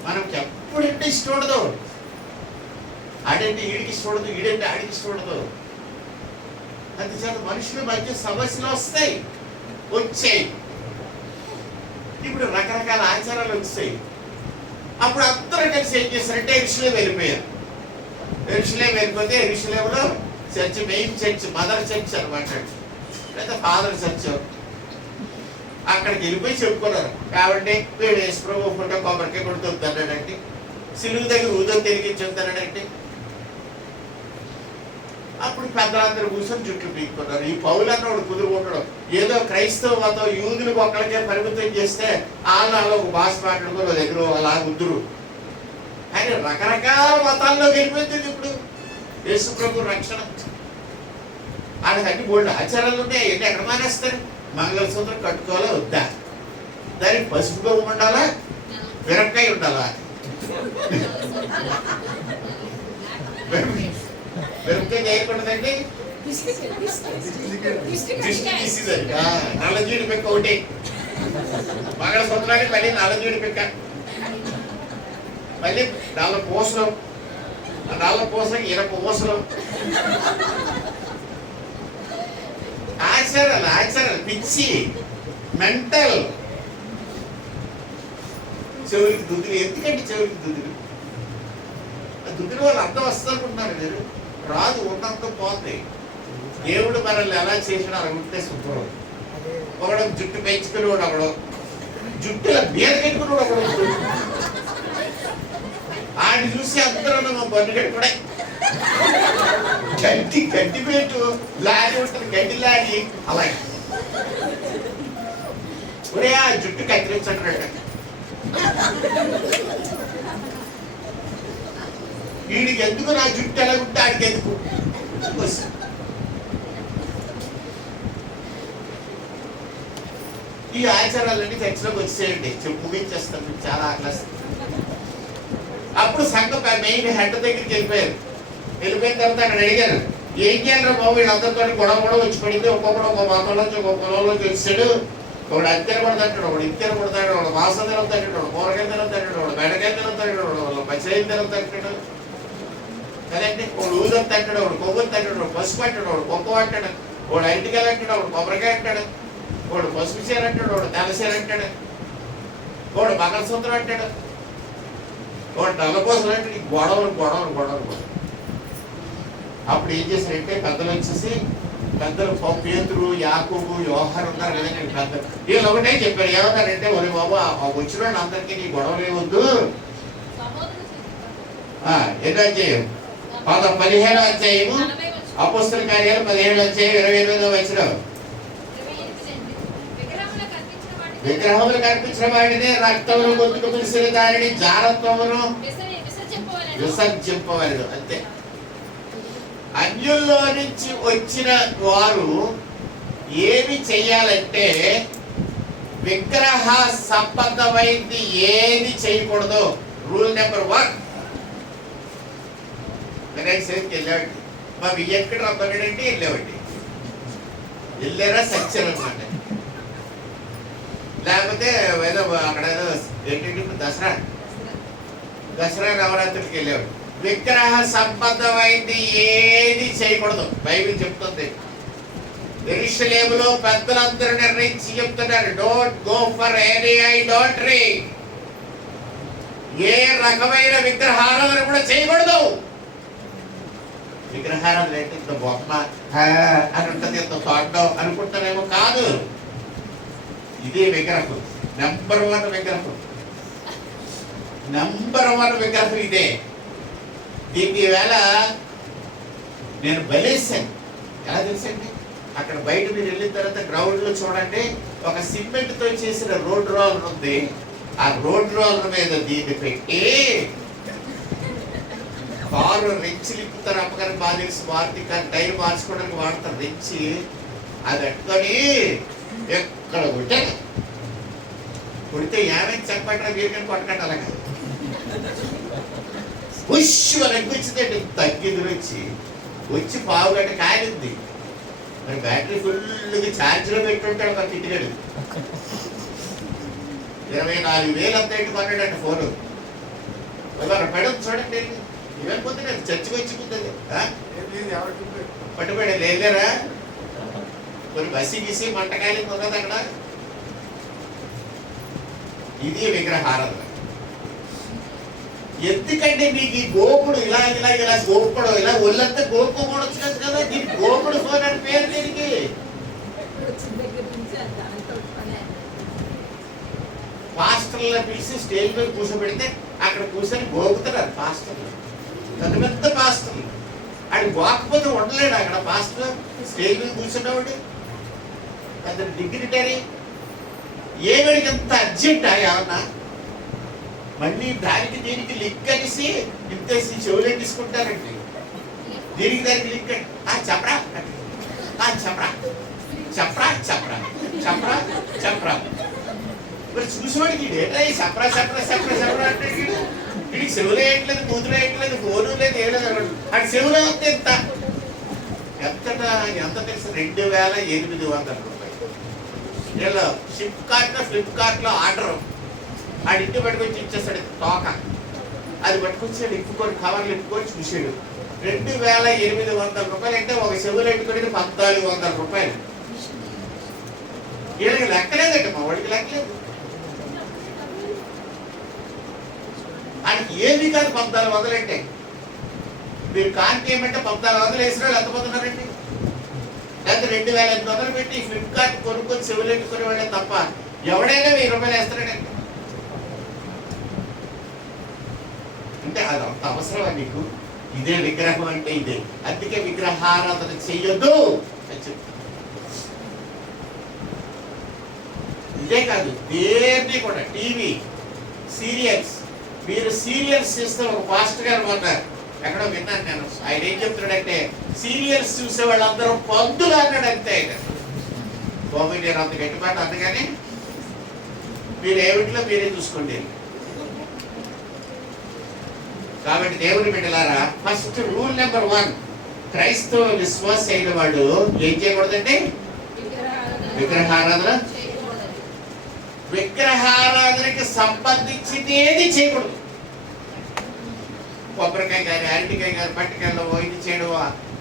మనకి ఎప్పుడంటే ఇష్టం ఉండదు, ఆడంటే ఈడికి ఇష్టం ఉండదు, ఈడంటే ఆడికి ఇష్టం ఉండదు. అందుచేత మనుషుల మధ్య సమస్యలు వచ్చాయి. ఇప్పుడు రకరకాల ఆచారాలు వచ్చాయి. అప్పుడు అందరూ కలిసి ఏం చేస్తారంటే ఎరుషలేం వెళ్ళిపోయారు. ఎరుషలేం వెళ్ళిపోతే ఎరుషలేంలో church, main church, mother church అనమాట, లేదా ఫాదర్ చర్చ్, అక్కడికి వెళ్ళిపోయి చెప్పుకున్నారు. కాబట్టి వీడు యేసుప్రభు ఫోటో కొబ్బరికాయ కొడుతున్నాడంటే, సిలువ దగ్గర ఊదం తిరిగించుతానంటే, అప్పుడు పెద్దలందరూ కూర్చొని జుట్లు పీక్కున్నారు. ఈ పౌలు అన్నవాడు కుదురు ఉండడం, ఏదో క్రైస్తవ మతం యూదులకు ఒక్కడికే పరిమితం చేస్తే వాళ్ళు ఒక భాష మాట్లాడుకుని దగ్గర అలా కుదురు. కానీ రకరకాల మతాల్లో వెళ్ళిపోతుంది ఇప్పుడు యేసుప్రభు రక్షణ. వాళ్ళకి అన్ని బోల్డ్ ఆచారాలు ఉంటాయి. ఎన్ని ఎక్కడ మానేస్తారు? మంగళసూత్రం కట్టుకోవాలా వద్దా, దానికి పసుపు గొప్ప ఉండాలా, మిరపకాయ ఉండాలా, మిరపకాయ చేయకూడదండి, నల్ల జీడి పిక్క ఒకటి, మంగళసూత్రానికి మళ్ళీ నల్ల జీడి పిక్క, మళ్ళీ నల్ల పూసలు, నల్ల పూసలకి ఇనప పూసలు. ఆచారాలు పిచ్చి, మెంటల్. చెవులకి దుద్దులు, ఎందుకంటే చెవులకి దుద్దులు? దుద్దులు వాళ్ళు అంత వస్తుంది అనుకుంటున్నారు మీరు, రాదు, ఉన్నంత పోతే. దేవుడు మనల్ని ఎలా చేసినా అలా ఉంటే శుభ్రం. ఒకడు జుట్టు పెంచుకుని ఒకడు, జుట్టుల మీద పెట్టుకుని ఒకడు, ఆడిని చూసి అందరూ బొన్నుగడ్డి కూడా గడ్డి పెట్టు లాడి ఉంటుంది, గడ్డి లాడి అలాగే ఒరే ఆ జుట్టు కత్తిరించండి. వీడికి ఎందుకు నా జుట్టు ఎలా ఉంటే ఆడికి ఎందుకు? ఈ ఆచారాలన్నీ చర్చలోకి వచ్చేయండి. ముగించేస్తాం, మీకు చాలా ఆకలిస్తుంది. అప్పుడు సంఘం మెయిన్ హెడ్ దగ్గరికి వెళ్ళిపోయారు. వెళ్ళిపోయిన తర్వాత అక్కడ అడిగారు, ఏం చేయాలరా బాబు, వీళ్ళందరితో గొడవ వచ్చి పడింది. ఒక్కొక్కడు ఒక మతంలోంచి ఒక పొలంలోంచి వచ్చాడు. ఒకడు అత్తెర కొడతాడు, ఒకడు ఇత్తెర కొడతాడు, ఒకడు మాంసం తినవుతాడు, ఒకడు కూరగాయలు తినవుతాడు, ఒకడు బెండకాయలు తినవుతాడు, ఒకడు పచ్చళ్ళు తినవుతాడు కదండి. ఒకడు ఊదం తట్టాడు, ఒకడు కొవ్వొని తట్టాడు, ఒకడు పసుపు అంటాడు, ఒకడు కొప్ప అంటాడు, ఒకడు అరటికాయలు అంటాడు, ఒకడు కొబ్బరికాయ అంటాడు, ఒకడు పసుపు చీర అంటాడు, ఒకడు తెల్ల చీర అంటాడు, ఒకడు మంగళసూత్రం అంటాడు, ఒకడు నల్లపూసలు అంటాడు. గొడవలు. అప్పుడు ఏం చేశారంటే పెద్దలు వచ్చేసి, పెద్దలు పేతురు, యాకోబు, యోహాను ఉన్నారు కదండి పెద్దలు, వీళ్ళు ఒకటే చెప్పారు. ఏమన్నారంటే, ఒరే బాబు వచ్చిన వాళ్ళు అందరికీ నీ గొడవలు ఏమొద్దు. ఎన్నో అధ్యాయం 17వ అధ్యాయము, అపోస్తల కార్యాలు 17వ అధ్యాయం 28వ వచనం. విగ్రహములు కనిపించిన వాడినే రక్తమును గొంతుకు పిలిచిన దానిని జారత్వమును విసర్జింపవలెను. అంతే. అన్యుల్లో నుంచి వచ్చిన వారు ఏమి చెయ్యాలంటే విగ్రహ సంబంధమైంది ఏది చేయకూడదు. Rule number 1. వినాయక చవితికి వెళ్ళామండి, మా ఎక్కడ రమ్మన్నాడంటే వెళ్ళామండి. వెళ్ళారా సత్యం అనమాట. లేకపోతే ఏదో అక్కడ ఏదో ఏంటంటే దసరా నవరాత్రికి వెళ్ళాడు. విగ్రహ సంబంధమైంది ఏది చేయకూడదు బైబిల్ చెప్తుంది. యెరూషలేములో పెద్దలందరూ నిర్ణయించి చెప్తున్నారు, డోంట్ గో ఫర్ ఎనీ ఐడాల్టరీ. ఏ రకమైన విగ్రహారాధన కూడా చేయకూడదు. విగ్రహారాధన అంటే ఇంత బొమ్మ అని ఉంటుంది, ఇంత తోటం అనుకుంటానేమో, కాదు. ఇదే విగ్రహం, నెంబర్ 1 విగ్రహం, నెంబర్ 1 విగ్రహం ఇదే. దీనికి ఈవేళ నేను బలేసాను. ఎలా తెలుసండి? అక్కడ బయట మీరు వెళ్ళిన తర్వాత గ్రౌండ్ లో చూడండి, ఒక సిమెంట్ తో చేసిన రోడ్ రోలర్ ఉంది. ఆ రోడ్ రోలర్ మీద దీన్ని పెట్టి కారు రెచ్చి లిప్పుతారు. అమ్మగారు బాగా తెలిసి మారుతి కారు టైర్ మార్చుకోవడానికి వాడతారు రెచ్చి. అది అట్టుకొని ఎక్కడ కొట్టాను. కొడితే ఏమైనా చెప్పట్రా మీరు కానీ కొట్టకండి. అలాగా పుష్ అనిపించిందండి. తగ్గింది వచ్చి పావు గంట కాలింది. మరి బ్యాటరీ ఫుల్గా ఛార్జ్లో పెట్టుంటాడు మా కిటిగాడు. 24,000 అంత ఏంటి కొన్నాడంటే ఫోను. పెడదు చూడండి. ఇవన్నీ పోతే చర్చకు వచ్చిపోతుంది. పట్టుబడి లేరా కొన్ని బస్సు గీసి మంటకాయలు ఉన్నది అక్కడ. ఇది విగ్రహారాధన. ఎందుకంటే మీకు ఈ గోపుడు ఇలా ఇలా ఇలా గోపుడు ఇలా ఒళ్ళంతా గోపుకోవచ్చు కదా. దీనికి గోపుడు ఫోన్ అని పేరు. దీనికి పాస్టర్లను పిలిచి స్టేజ్ మీద కూర్చోబెడితే అక్కడ కూర్చొని గోపుతున్నారు పాస్టర్లు, పెద్ద పెద్ద పాస్టర్లు. అది గోకపోతే ఉండలేడు అక్కడ పాస్టర్. స్టేజ్ మీద కూర్చున్నవాడు పెద్ద డిగ్నిటరీ. ఏమిడికి ఎంత అర్జెంటా ఏమన్నా? మళ్ళీ దానికి దీనికి లిక్ అనేసి ఇంతేసి చెవులు తీసుకుంటారండి. దీనికి దానికి లిక్ చెప్పరా చెప్పరా చెప్పరా చెప్పరా చెప్పరా చెప్పరా. మరి చూసేవాడికి ఏంటో చెప్పరా చెప్పరా చెప్పరా చెప్పరా అంటే వీడికి చెవులు వేయట్లేదు, కూతురు వేయట్లేదు, ఫోను లేదు, ఏం లేదు. అటు చెవులో వస్తే ఎంత ఎంత తెలుసు? 2,800 రూపాయలు. ఇలా ఫ్లిప్కార్ట్లో ఆర్డర్ ఆడి ఇంటి పట్టుకొచ్చి ఇచ్చేస్తాడు తోక. అది పట్టుకొచ్చాడు, ఇప్పుకొని కవర్లు ఇప్పుకొని చూసాడు. 2,800 రూపాయలు అంటే ఒక చెవులు ఎట్టుకునేది 1,400 రూపాయలు. వీళ్ళకి లెక్కలేదండి, మా వాడికి లెక్కలేదు. ఆయనకి ఏమీ కాదు 1,400 అంటే. మీరు కాంతి ఏమంటే 1,400 వేసిన వాళ్ళు ఎంత పొందుతున్నారండి? లేకపోతే 2,800 పెట్టి ఫ్లిప్కార్ట్ కొనుక్కొని చెవులు ఎట్టుకునే వాళ్ళే తప్ప ఎవడైనా 1,000 రూపాయలు వేస్తాడండి. అంటే అది అంత అవసరమా నీకు? ఇదే విగ్రహం అంటే ఇదే. అందుకే విగ్రహారాధన చెయ్యొద్దు అని చెప్తాను. ఇదే కాదు, దేన్ని కూడా టీవీ సీరియల్స్. మీరు సీరియల్స్ చూస్తే ఒక పాస్టర్ గారు అన్నారు, ఎక్కడో విన్నాను నేను. ఆయన ఏం చెప్తున్నాడంటే సీరియల్స్ చూసే వాళ్ళందరూ పందులు అన్నాడు. అంతే ఆయన బాబు, నేను అంత గట్టిపాట అందుకని మీరు ఏమిటిలో మీరే చూసుకోండి. కాబట్టి దేవుని బిడ్డలారా, ఫస్ట్ రూల్ నెంబర్ 1, క్రైస్తవ విశ్వాస అయిన వాడు ఏం చేయకూడదంటే విగ్రహారాధన. విగ్రహారాధనకి సంబంధించింది ఏది చేయకూడదు. కొబ్బరికాయ కానీ అరటికాయ కానీ పట్టుకెళ్ళడం, ఇది చేయడం,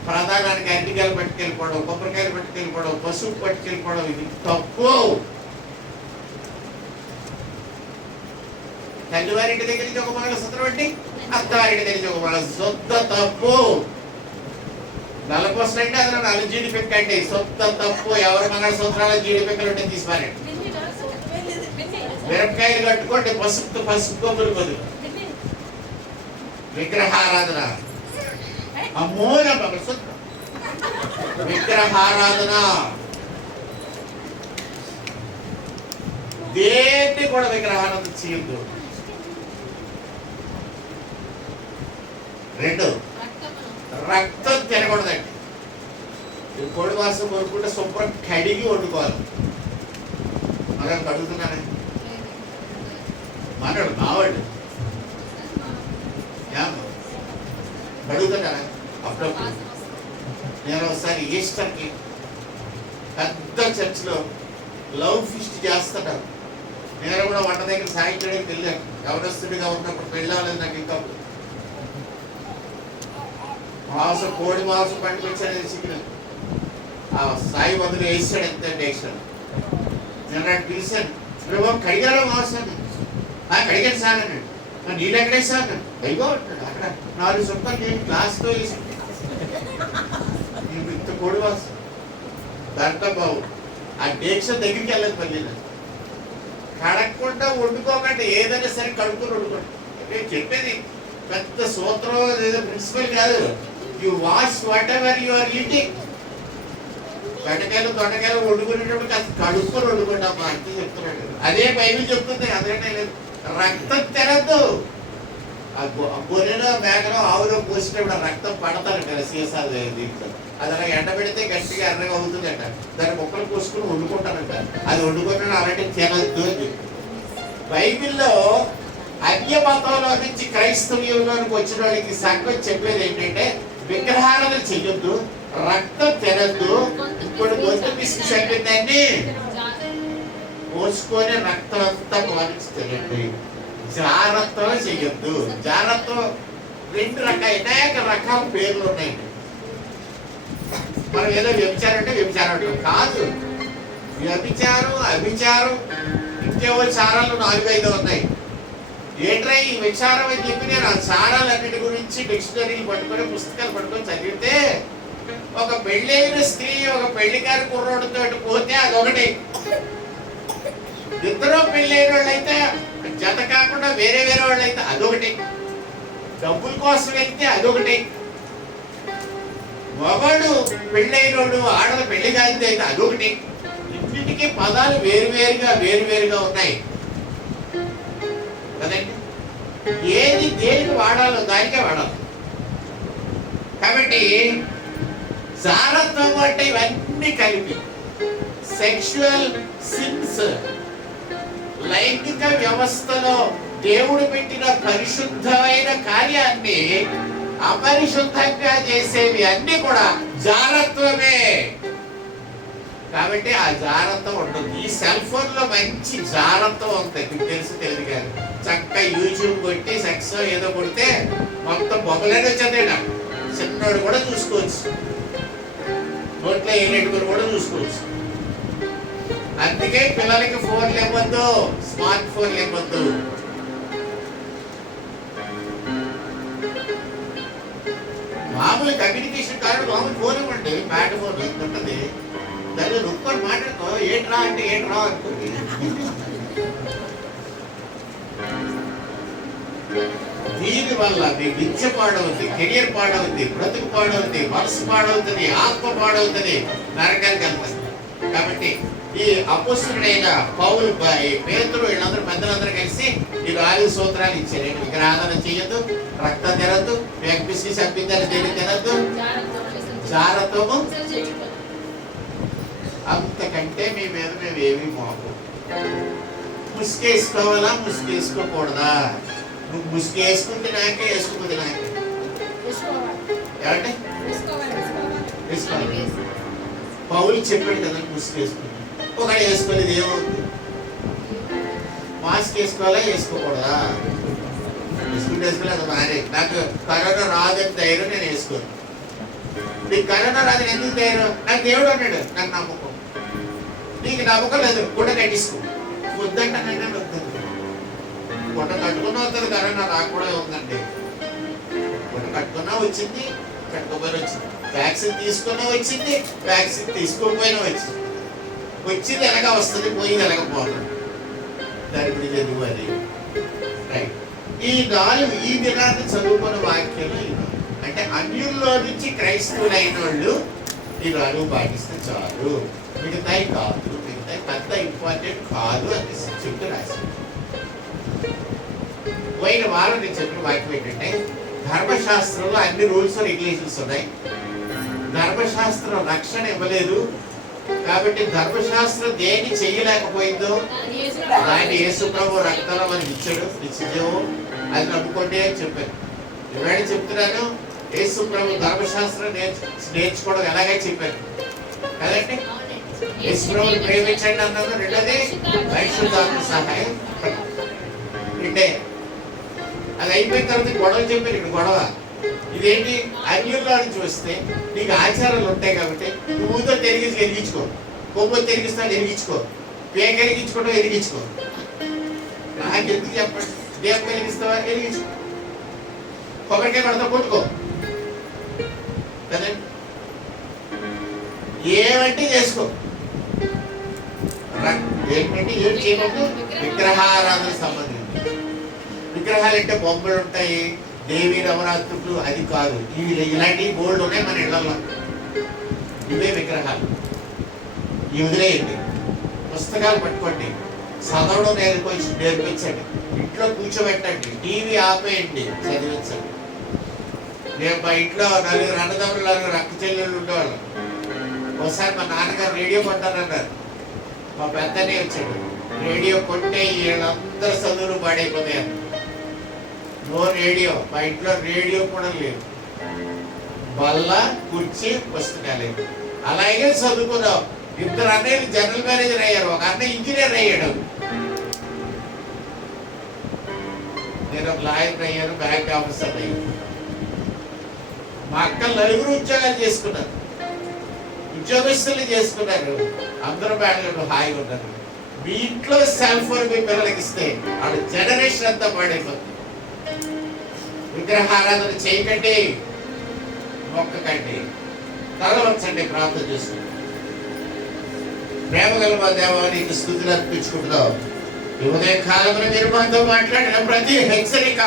ప్రధానానికి అరటికాయలు పట్టుకెళ్ళిపోవడం, కొబ్బరికాయలు పట్టుకెళ్ళిపోవడం, పసుపు పట్టుకెళ్ళిపోవడం, ఇది తప్పు. తల్లివారింటి దగ్గర నుంచి ఒక మంగళసూత్రం అండి, అత్తవారింటి దగ్గర నుంచి ఒక మంగళసూత్రం తప్పు. నల్లపూసలు అంటే అందులో 4 జీడిపిక్క అండి, సొంత తప్పు. ఎవరు మంగళసూత్రాల జీడిపిక్కలు ఉంటే తీసిపారండి. మిరపకాయలు కట్టుకోండి, పసుపు కొమ్ములు బదులు. విగ్రహారాధన అమ్మోన మంగళసూత్రం, విగ్రహారాధన. దేన్ని కూడా విగ్రహారాధన చేయొద్దు. 2, రక్తం తినకూడదండి. కోడి మాంసం కొనుక్కుంటే శుభ్రం కడిగి వండుకోవాలి. మనం కడుగుతున్నానే మాట్లాడు మావాడు కడుగుతున్నారా? అప్పుడప్పుడు నేను ఒకసారి ఈస్టర్కి పెద్ద చర్చిలో లవ్ ఫిస్ట్ చేస్తున్నాను. నేను కూడా వంట దగ్గర సాయంత్రానికి వెళ్ళాను. గౌరవస్తుడిగా ఉన్నప్పుడు వెళ్ళాలని నాకు ఇంకా కోడి మాంసం పండుకొచ్చాను చికెన్. ఆ సాయి వదిలి వేసాడు ఎంత వేసాడు. నేను అటు పిలిచాను, ప్రభు కడిగాడు మాసాను, కడిగాను సార్ అన్నాడు. నీళ్ళు ఎక్కడే సార్ అయ్యో అంటాడు. అక్కడ 4 చుక్కలు నేను గ్లాస్తో వేసాను. ఇంత కోడి వాసం దాంట్లో బాబు ఆ డేక్ష దగ్గరికి వెళ్ళదు. మళ్ళీ కడగకుండా వండుకోకండి, ఏదైనా సరే కడుక్కొని వండుకోండి. నేను చెప్పేది పెద్ద సూత్రం ఏదో ప్రిన్సిపల్ కాదు. You wash whatever you are eating. బెండకాయలు దొండకాయలు వండుకునేటప్పుడు కాస్త కడుక్కొని వండుకుంటాం అంతే చెప్తున్నాడు. అదే బైబిల్ చెప్తుంది. అదేంటే లేదు, రక్తం తినద్దు. ఆ గొర్రెలో మేకలో ఆవులో పోసేటప్పుడు ఆ రక్తం పడతారంట సీసాలు దీంట్లో. అది అలా ఎండబెడితే గట్టిగా ఎర్రగా అవుతుందంట. దాన్ని మొక్కలు పోసుకుని వండుకుంటారంట. అది వండుకుంటే అలాంటి తినద్దు అని. బైబిల్లో అన్య మతంలో నుంచి క్రైస్తవ్యంలోనికి వచ్చిన వాళ్ళకి సంఘం చెప్పేది ఏంటంటే విగ్రహాలను చెయ్యొద్దు, రక్తం తినద్దు. ఇప్పుడు గొంతు పిసికి చంపిందాన్ని పోసుకొని రక్తం అంతా పాలించుతారండి. జాగ్రత్త చెయ్యొద్దు. జాగ్రత్త 2 అనేక రకాల పేర్లు ఉన్నాయండి. మనం ఏదో వ్యభిచారం అంటే వ్యభిచారం అంటాం కాదు. వ్యభిచారం, అభిచారం, ఇంకేవో చారాలు 4-5 ఉన్నాయి. ఏంట్రా ఈ విచారం అని చెప్పి నేను ఆ చారాలన్నిటి గురించి డిక్షనరీలు పట్టుకొని పుస్తకాలు పట్టుకొని చదివితే ఒక పెళ్ళైన స్త్రీ ఒక పెళ్లికారి కుర్రోడితో పోతే అదొకటి. ఇద్దరు పెళ్ళైన వాళ్ళైతే జత కాకుండా వేరే వేరే వాళ్ళు అయితే అదొకటి. డబ్బుల కోసం వెళ్తే అదొకటి. మగవాడు పెళ్ళైనోడు ఆడల పెళ్లి కాదు అయితే అదొకటి. ఇంటికి పదాలు వేరువేరుగా ఉన్నాయి కదండి. ఏది దేనికి వాడాలో దానికే వాడాలి. కాబట్టి జాగ్రత్తం అంటే ఇవన్నీ కలిపి సెక్షువల్ సిన్స్, లైంగిక వ్యవస్థలో దేవుడు పెట్టిన పరిశుద్ధమైన కార్యాన్ని అపరిశుద్ధంగా చేసేవి అన్ని కూడా జాగ్రత్తమే. కాబట్టి ఆ జాగ్రత్త ఉంటుంది. ఈ సెల్ ఫోన్ లో మంచి జాగ్రత్త ఉంటుంది. మీకు తెలియదు కానీ చక్కగా యూట్యూబ్ కొట్టి సెక్స్ ఏదో కొడితే మొత్తం బొమ్మలనే వచ్చేది. చిన్నోడు కూడా చూసుకోవచ్చు, నోట్లో ఏనెట్టుకుని కూడా చూసుకోవచ్చు. అందుకే పిల్లలకి ఫోన్లు ఇవ్వద్దు, స్మార్ట్ ఫోన్లు ఇవ్వద్దు. మామూలు కమ్యూనికేషన్ కార్డు మామూలు ఫోన్ ఇవ్వండి, బ్యాట్ ఫోన్ ఉంటుంది. దాన్ని నొక్కొని మాట్లాడుకో, ఏంట్రా అంటే ఏంట్రా అనుకోండి. దీని వల్ల మీ విద్య పాడవుతుంది, కెరియర్ పాడవుతుంది, బ్రతుకు పాడవుతుంది, మనసు పాడవుతుంది, ఆత్మ పాడవుతుంది, నరకానికి వెళ్తుంది. కాబట్టి ఈ అపోస్తుడైన పౌలు, పేతురు, వీళ్ళందరూ పెద్దలందరూ కలిసి ఈ 4 సూత్రాలు ఇచ్చారు. విగ్రహారాధన చేయొద్దు, రక్తం తినద్దు, వ్యక్తి చంపిందని దేని తినద్దు, జాగ్రత్తము. అంతకంటే మీ మీద మేము ఏమీ మోపు. ముసుకేసుకోవాలా, ముసుకేసుకోకూడదా? నువ్వు ముసుగు వేసుకుంటే నాకే, వేసుకోకపోతే నాకే. ఏమంటే వేసుకోవాలి. పౌలు చెప్పాడు కదా ముసుగు వేసుకుని. ఒకటి వేసుకోలేదు ఏమవుతుంది? మాస్క్ వేసుకోవాలా, వేసుకోకూడదా? వేసుకుంటే వేసుకోలేదు మానే. నాకు కరోనా రాదని ధైర్యం నేను వేసుకోను. నీకు కరోనా రాదని ఎందుకు ధైర్యం? నాకు దేవుడు అన్నాడు, నాకు నమ్మకం. నీకు నమ్మకం లేదు, గుడ్డ కట్టించుకో. వద్దంటానంటే వద్దు. గుడ్డ కట్టుకున్నా వస్తుంది, కరోనా రాకుండా ఉందండి. గుడ్డ కట్టుకున్నా వచ్చింది, కట్టుకోపోయినా వచ్చింది. వ్యాక్సిన్ తీసుకున్నా వచ్చింది, వ్యాక్సిన్ తీసుకోకపోయినా వచ్చింది. వచ్చింది ఎలాగా వస్తుంది, పోయింది ఎలాగపోతుంది. దాని గురించి ఎందుకు అది రైట్. ఈ 4 ఈ దినాన్ని చదువుకున్న వాక్యాలు అంటే అన్యుల్లో నుంచి క్రైస్తవులైన వాళ్ళు ఈ 4 పాటిస్తే చాలు, మిగతాయి కాదు, మిగతాయి పెద్ద ఇంపార్టెంట్ కాదు అని చెప్తూ రాసి. పోయిన వారం నేను చెప్పిన వాక్యం ఏంటంటే ధర్మశాస్త్రంలో అన్ని రూల్స్ రెగ్యులేషన్స్ ఉన్నాయి. ధర్మశాస్త్రం రక్షణ ఇవ్వలేదు కాబట్టి ధర్మశాస్త్రం దేన్ని చేయలేకపోయిందో దాన్ని యేసు ప్రభు రక్తంలో మనకి ఇచ్చాడు, నిత్యజీవం. అది నమ్ముకోండి అని చెప్పాను. ఇవాళ చెప్తున్నాను, యేసు ప్రభు ధర్మశాస్త్రం నేర్చుకోవడం ఎలాగే చెప్పాను కదండి. యేసు ప్రభుని ప్రేమించండి అన్నది. రెండోది పరిశుద్ధాత్మ సహాయం. అంటే అది అయిపోయిన తర్వాత గొడవ చెప్పారు. ఇక్కడ గొడవ ఇదేంటి అన్యుల్లో నుంచి వస్తే నీకు ఆచారాలు ఉంటాయి కాబట్టి నువ్వుతో తిరిగి ఎరిగించుకో, కొవ్వు తిరిగిస్తాను ఎరిగించుకో, పేక ఎరిగించుకోవడం ఎరిగించుకో. నాకు ఎందుకు చెప్పండి, దేవం వెలిగిస్తావా వెలిగించుకో, కొబ్బరికాయ కొడతా కొట్టుకో కదండి, ఏమంటే చేసుకో. ఏంటంటే ఏం చేయకూడదు, విగ్రహారాధన సంబంధించి. విగ్రహాలు అంటే బొమ్మలు ఉంటాయి, దేవి నవరాత్రులు, అది కాదు. ఇలాంటివి బోల్డ్ ఉన్నాయి మన ఇళ్లలో, ఇవే విగ్రహాలు. ఇవి వదిలేయండి, పుస్తకాలు పట్టుకోండి, చదవడం నేర్పించండి, ఇంట్లో కూర్చోబెట్టండి, టీవీ ఆపేయండి, చదివించండి. నేను మా ఇంట్లో 4 అన్నదమ్ములు, 4 అక్క చెల్లెళ్ళు ఉండేవాళ్ళం. ఒకసారి మా నాన్నగారు రేడియో కొంటారన్నారు, మా పెద్దనే వచ్చాడు, రేడియో కొంటే వీళ్ళందరూ చదువులు పాడైపోతాయి. నో రేడియో, మా ఇంట్లో రేడియో కూడా లేదు, బల్ల కుర్చీ పుస్తకాలే. అలాగే చదువుకున్నాం. 2 అన్నయ్యలు జనరల్ మేనేజర్ అయ్యారు, ఒక అన్నయ్య ఇంజనీర్ అయ్యాడు, నేను లాయర్ అయ్యాను, బ్యాంక్ ఆఫీసర్ అయ్యాను. మా అక్కలు 4 ఉద్యోగాలు చేసుకున్నారు, ఉద్యోగస్తులు చేసుకున్నారు, అందరూ బ్యాంకులు హాయిగా ఉన్నారు. మీ ఇంట్లో సెల్ ఫోన్ మీ పిల్లలకి ఇస్తే వాళ్ళ జనరేషన్ అంతా పాడైపోతుంది. విగ్రహారాధన చేయకండి, మొక్కకండి, తల వంచండి, ప్రార్థన చేసుకుంటాం. ప్రేమ గల మా దేవా, నీకు స్తుతులు అర్పించుకుంటున్నాం. ఈ ఉదయ కాలంలో మీరు మాతో మాట్లాడిన ప్రతి హెచ్చరిక,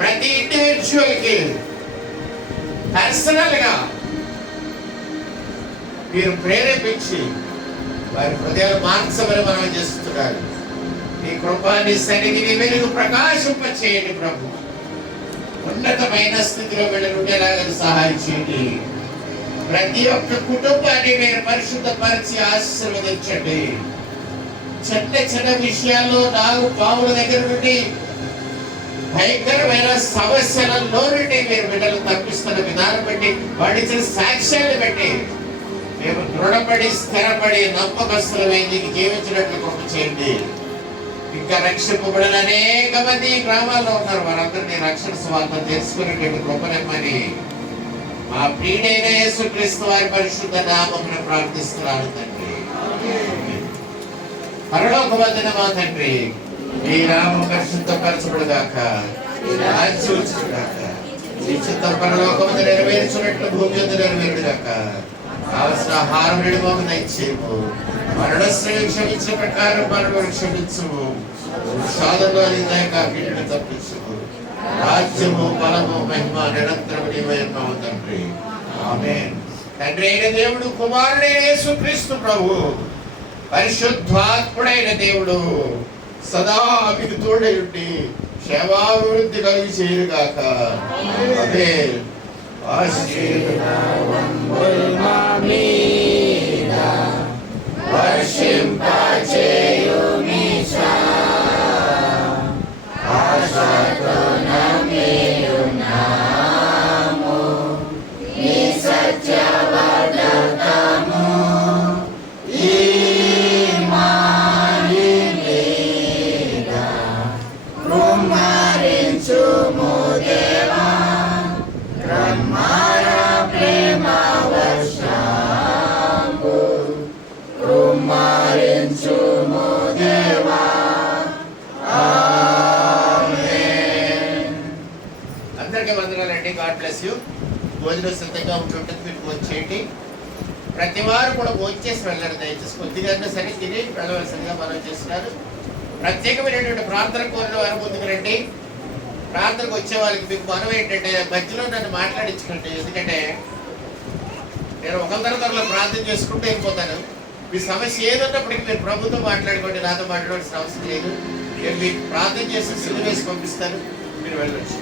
ప్రతి ఇండివిజువల్కి పర్సనల్ గా మీరు ప్రేరేపించి వారి హృదయాలు మార్చమని మనం చేస్తున్నారు. నీ కృపాన్ని సన్నిధిని వెలుగు ప్రకాశింప చేయండి ప్రభు. ఉన్నతమైన స్థితిలో వెళ్ళుండేలాగా సహాయం చేయండి. ప్రతి ఒక్క కుటుంబాన్ని మీరు పరిశుద్ధపరిచి ఆశీర్వదించండి. చిన్న చిన్న విషయాల్లో 4 పావుల దగ్గర నుండి భయంకరమైన సమస్యలలో నుండి మీరు బిడ్డలు తప్పిస్తున్న విధానం బట్టి, వాడిచ్చిన సాక్ష్యాన్ని బట్టి మేము దృఢపడి స్థిరపడి నమ్మకస్తులమై నీకు జీవించినట్లు కృప చేయండి. ఇంకా రక్షింపబడిన అనేక మంది గ్రామాల్లో ఉన్నారు, వారందరినీ రక్షణ స్వార్థ తెలుసుకునేటువంటి కృపనిమ్మని మా ప్రియుడైన యేసుక్రీస్తు వారి పరిశుద్ధ నామమున ప్రార్థిస్తున్నాను తండ్రి. పరలోకమందున మా తండ్రి, మీ నామం పరిశుద్ధపరచబడుగాక, రాజ్యం వచ్చుగాక, మీ చిత్తం పరలోకమందు నెరవేర్చున్నట్లు భూమి యందు నెరవేరుగాక. కావలసిన ఆహారం మాకు దయచేయము, మరణశ్రేణి క్షమించిన ప్రకారం మరణం క్షమించము, సాధనలో కీడును తప్పించము. రాజ్యము, బలము, మహిమ నిరంతరము నీవే ఉన్నావు తండ్రి. ఆమేన్. తండ్రి అయిన దేవుడు, కుమారుడైన యేసుక్రీస్తు ప్రభు, పరిశుద్ధాత్ముడైన దేవుడు సదా మీకు తోడై ఉండి క్షేమాభివృద్ధి కలిగి చేయుగాక. ఆమేన్. అందరికీ వందనాలండి. God bless you. భోజనం సిద్ధంగా ఉంటుంటుంది, మీరు భోజనం చేయండి. ప్రతి వారు కూడా భోజనం చేసి వెళ్ళారు. దయచేసి కొద్దిగా సరే తిని వెళ్ళవలసిందిగా మనం చేస్తున్నారు. ప్రత్యేకమైనటువంటి ప్రార్థన కోరిన వారి ముందుకు రండి. ప్రార్థనకు వచ్చే వాళ్ళకి మీకు మనం ఏంటంటే మధ్యలో నన్ను మాట్లాడించుకోండి, ఎందుకంటే నేను ఒకరి తరగతిలో ప్రార్థన చేసుకుంటూ వెళ్ళిపోతాను. మీ సమస్య ఏదన్నప్పటికీ మీరు ప్రభుతో మాట్లాడుకోండి, నాతో మాట్లాడాల్సిన అవసరం లేదు. నేను మీకు ప్రార్థన చేసి సిద్ధం వేసి పంపిస్తాను, మీరు వెళ్ళవచ్చు.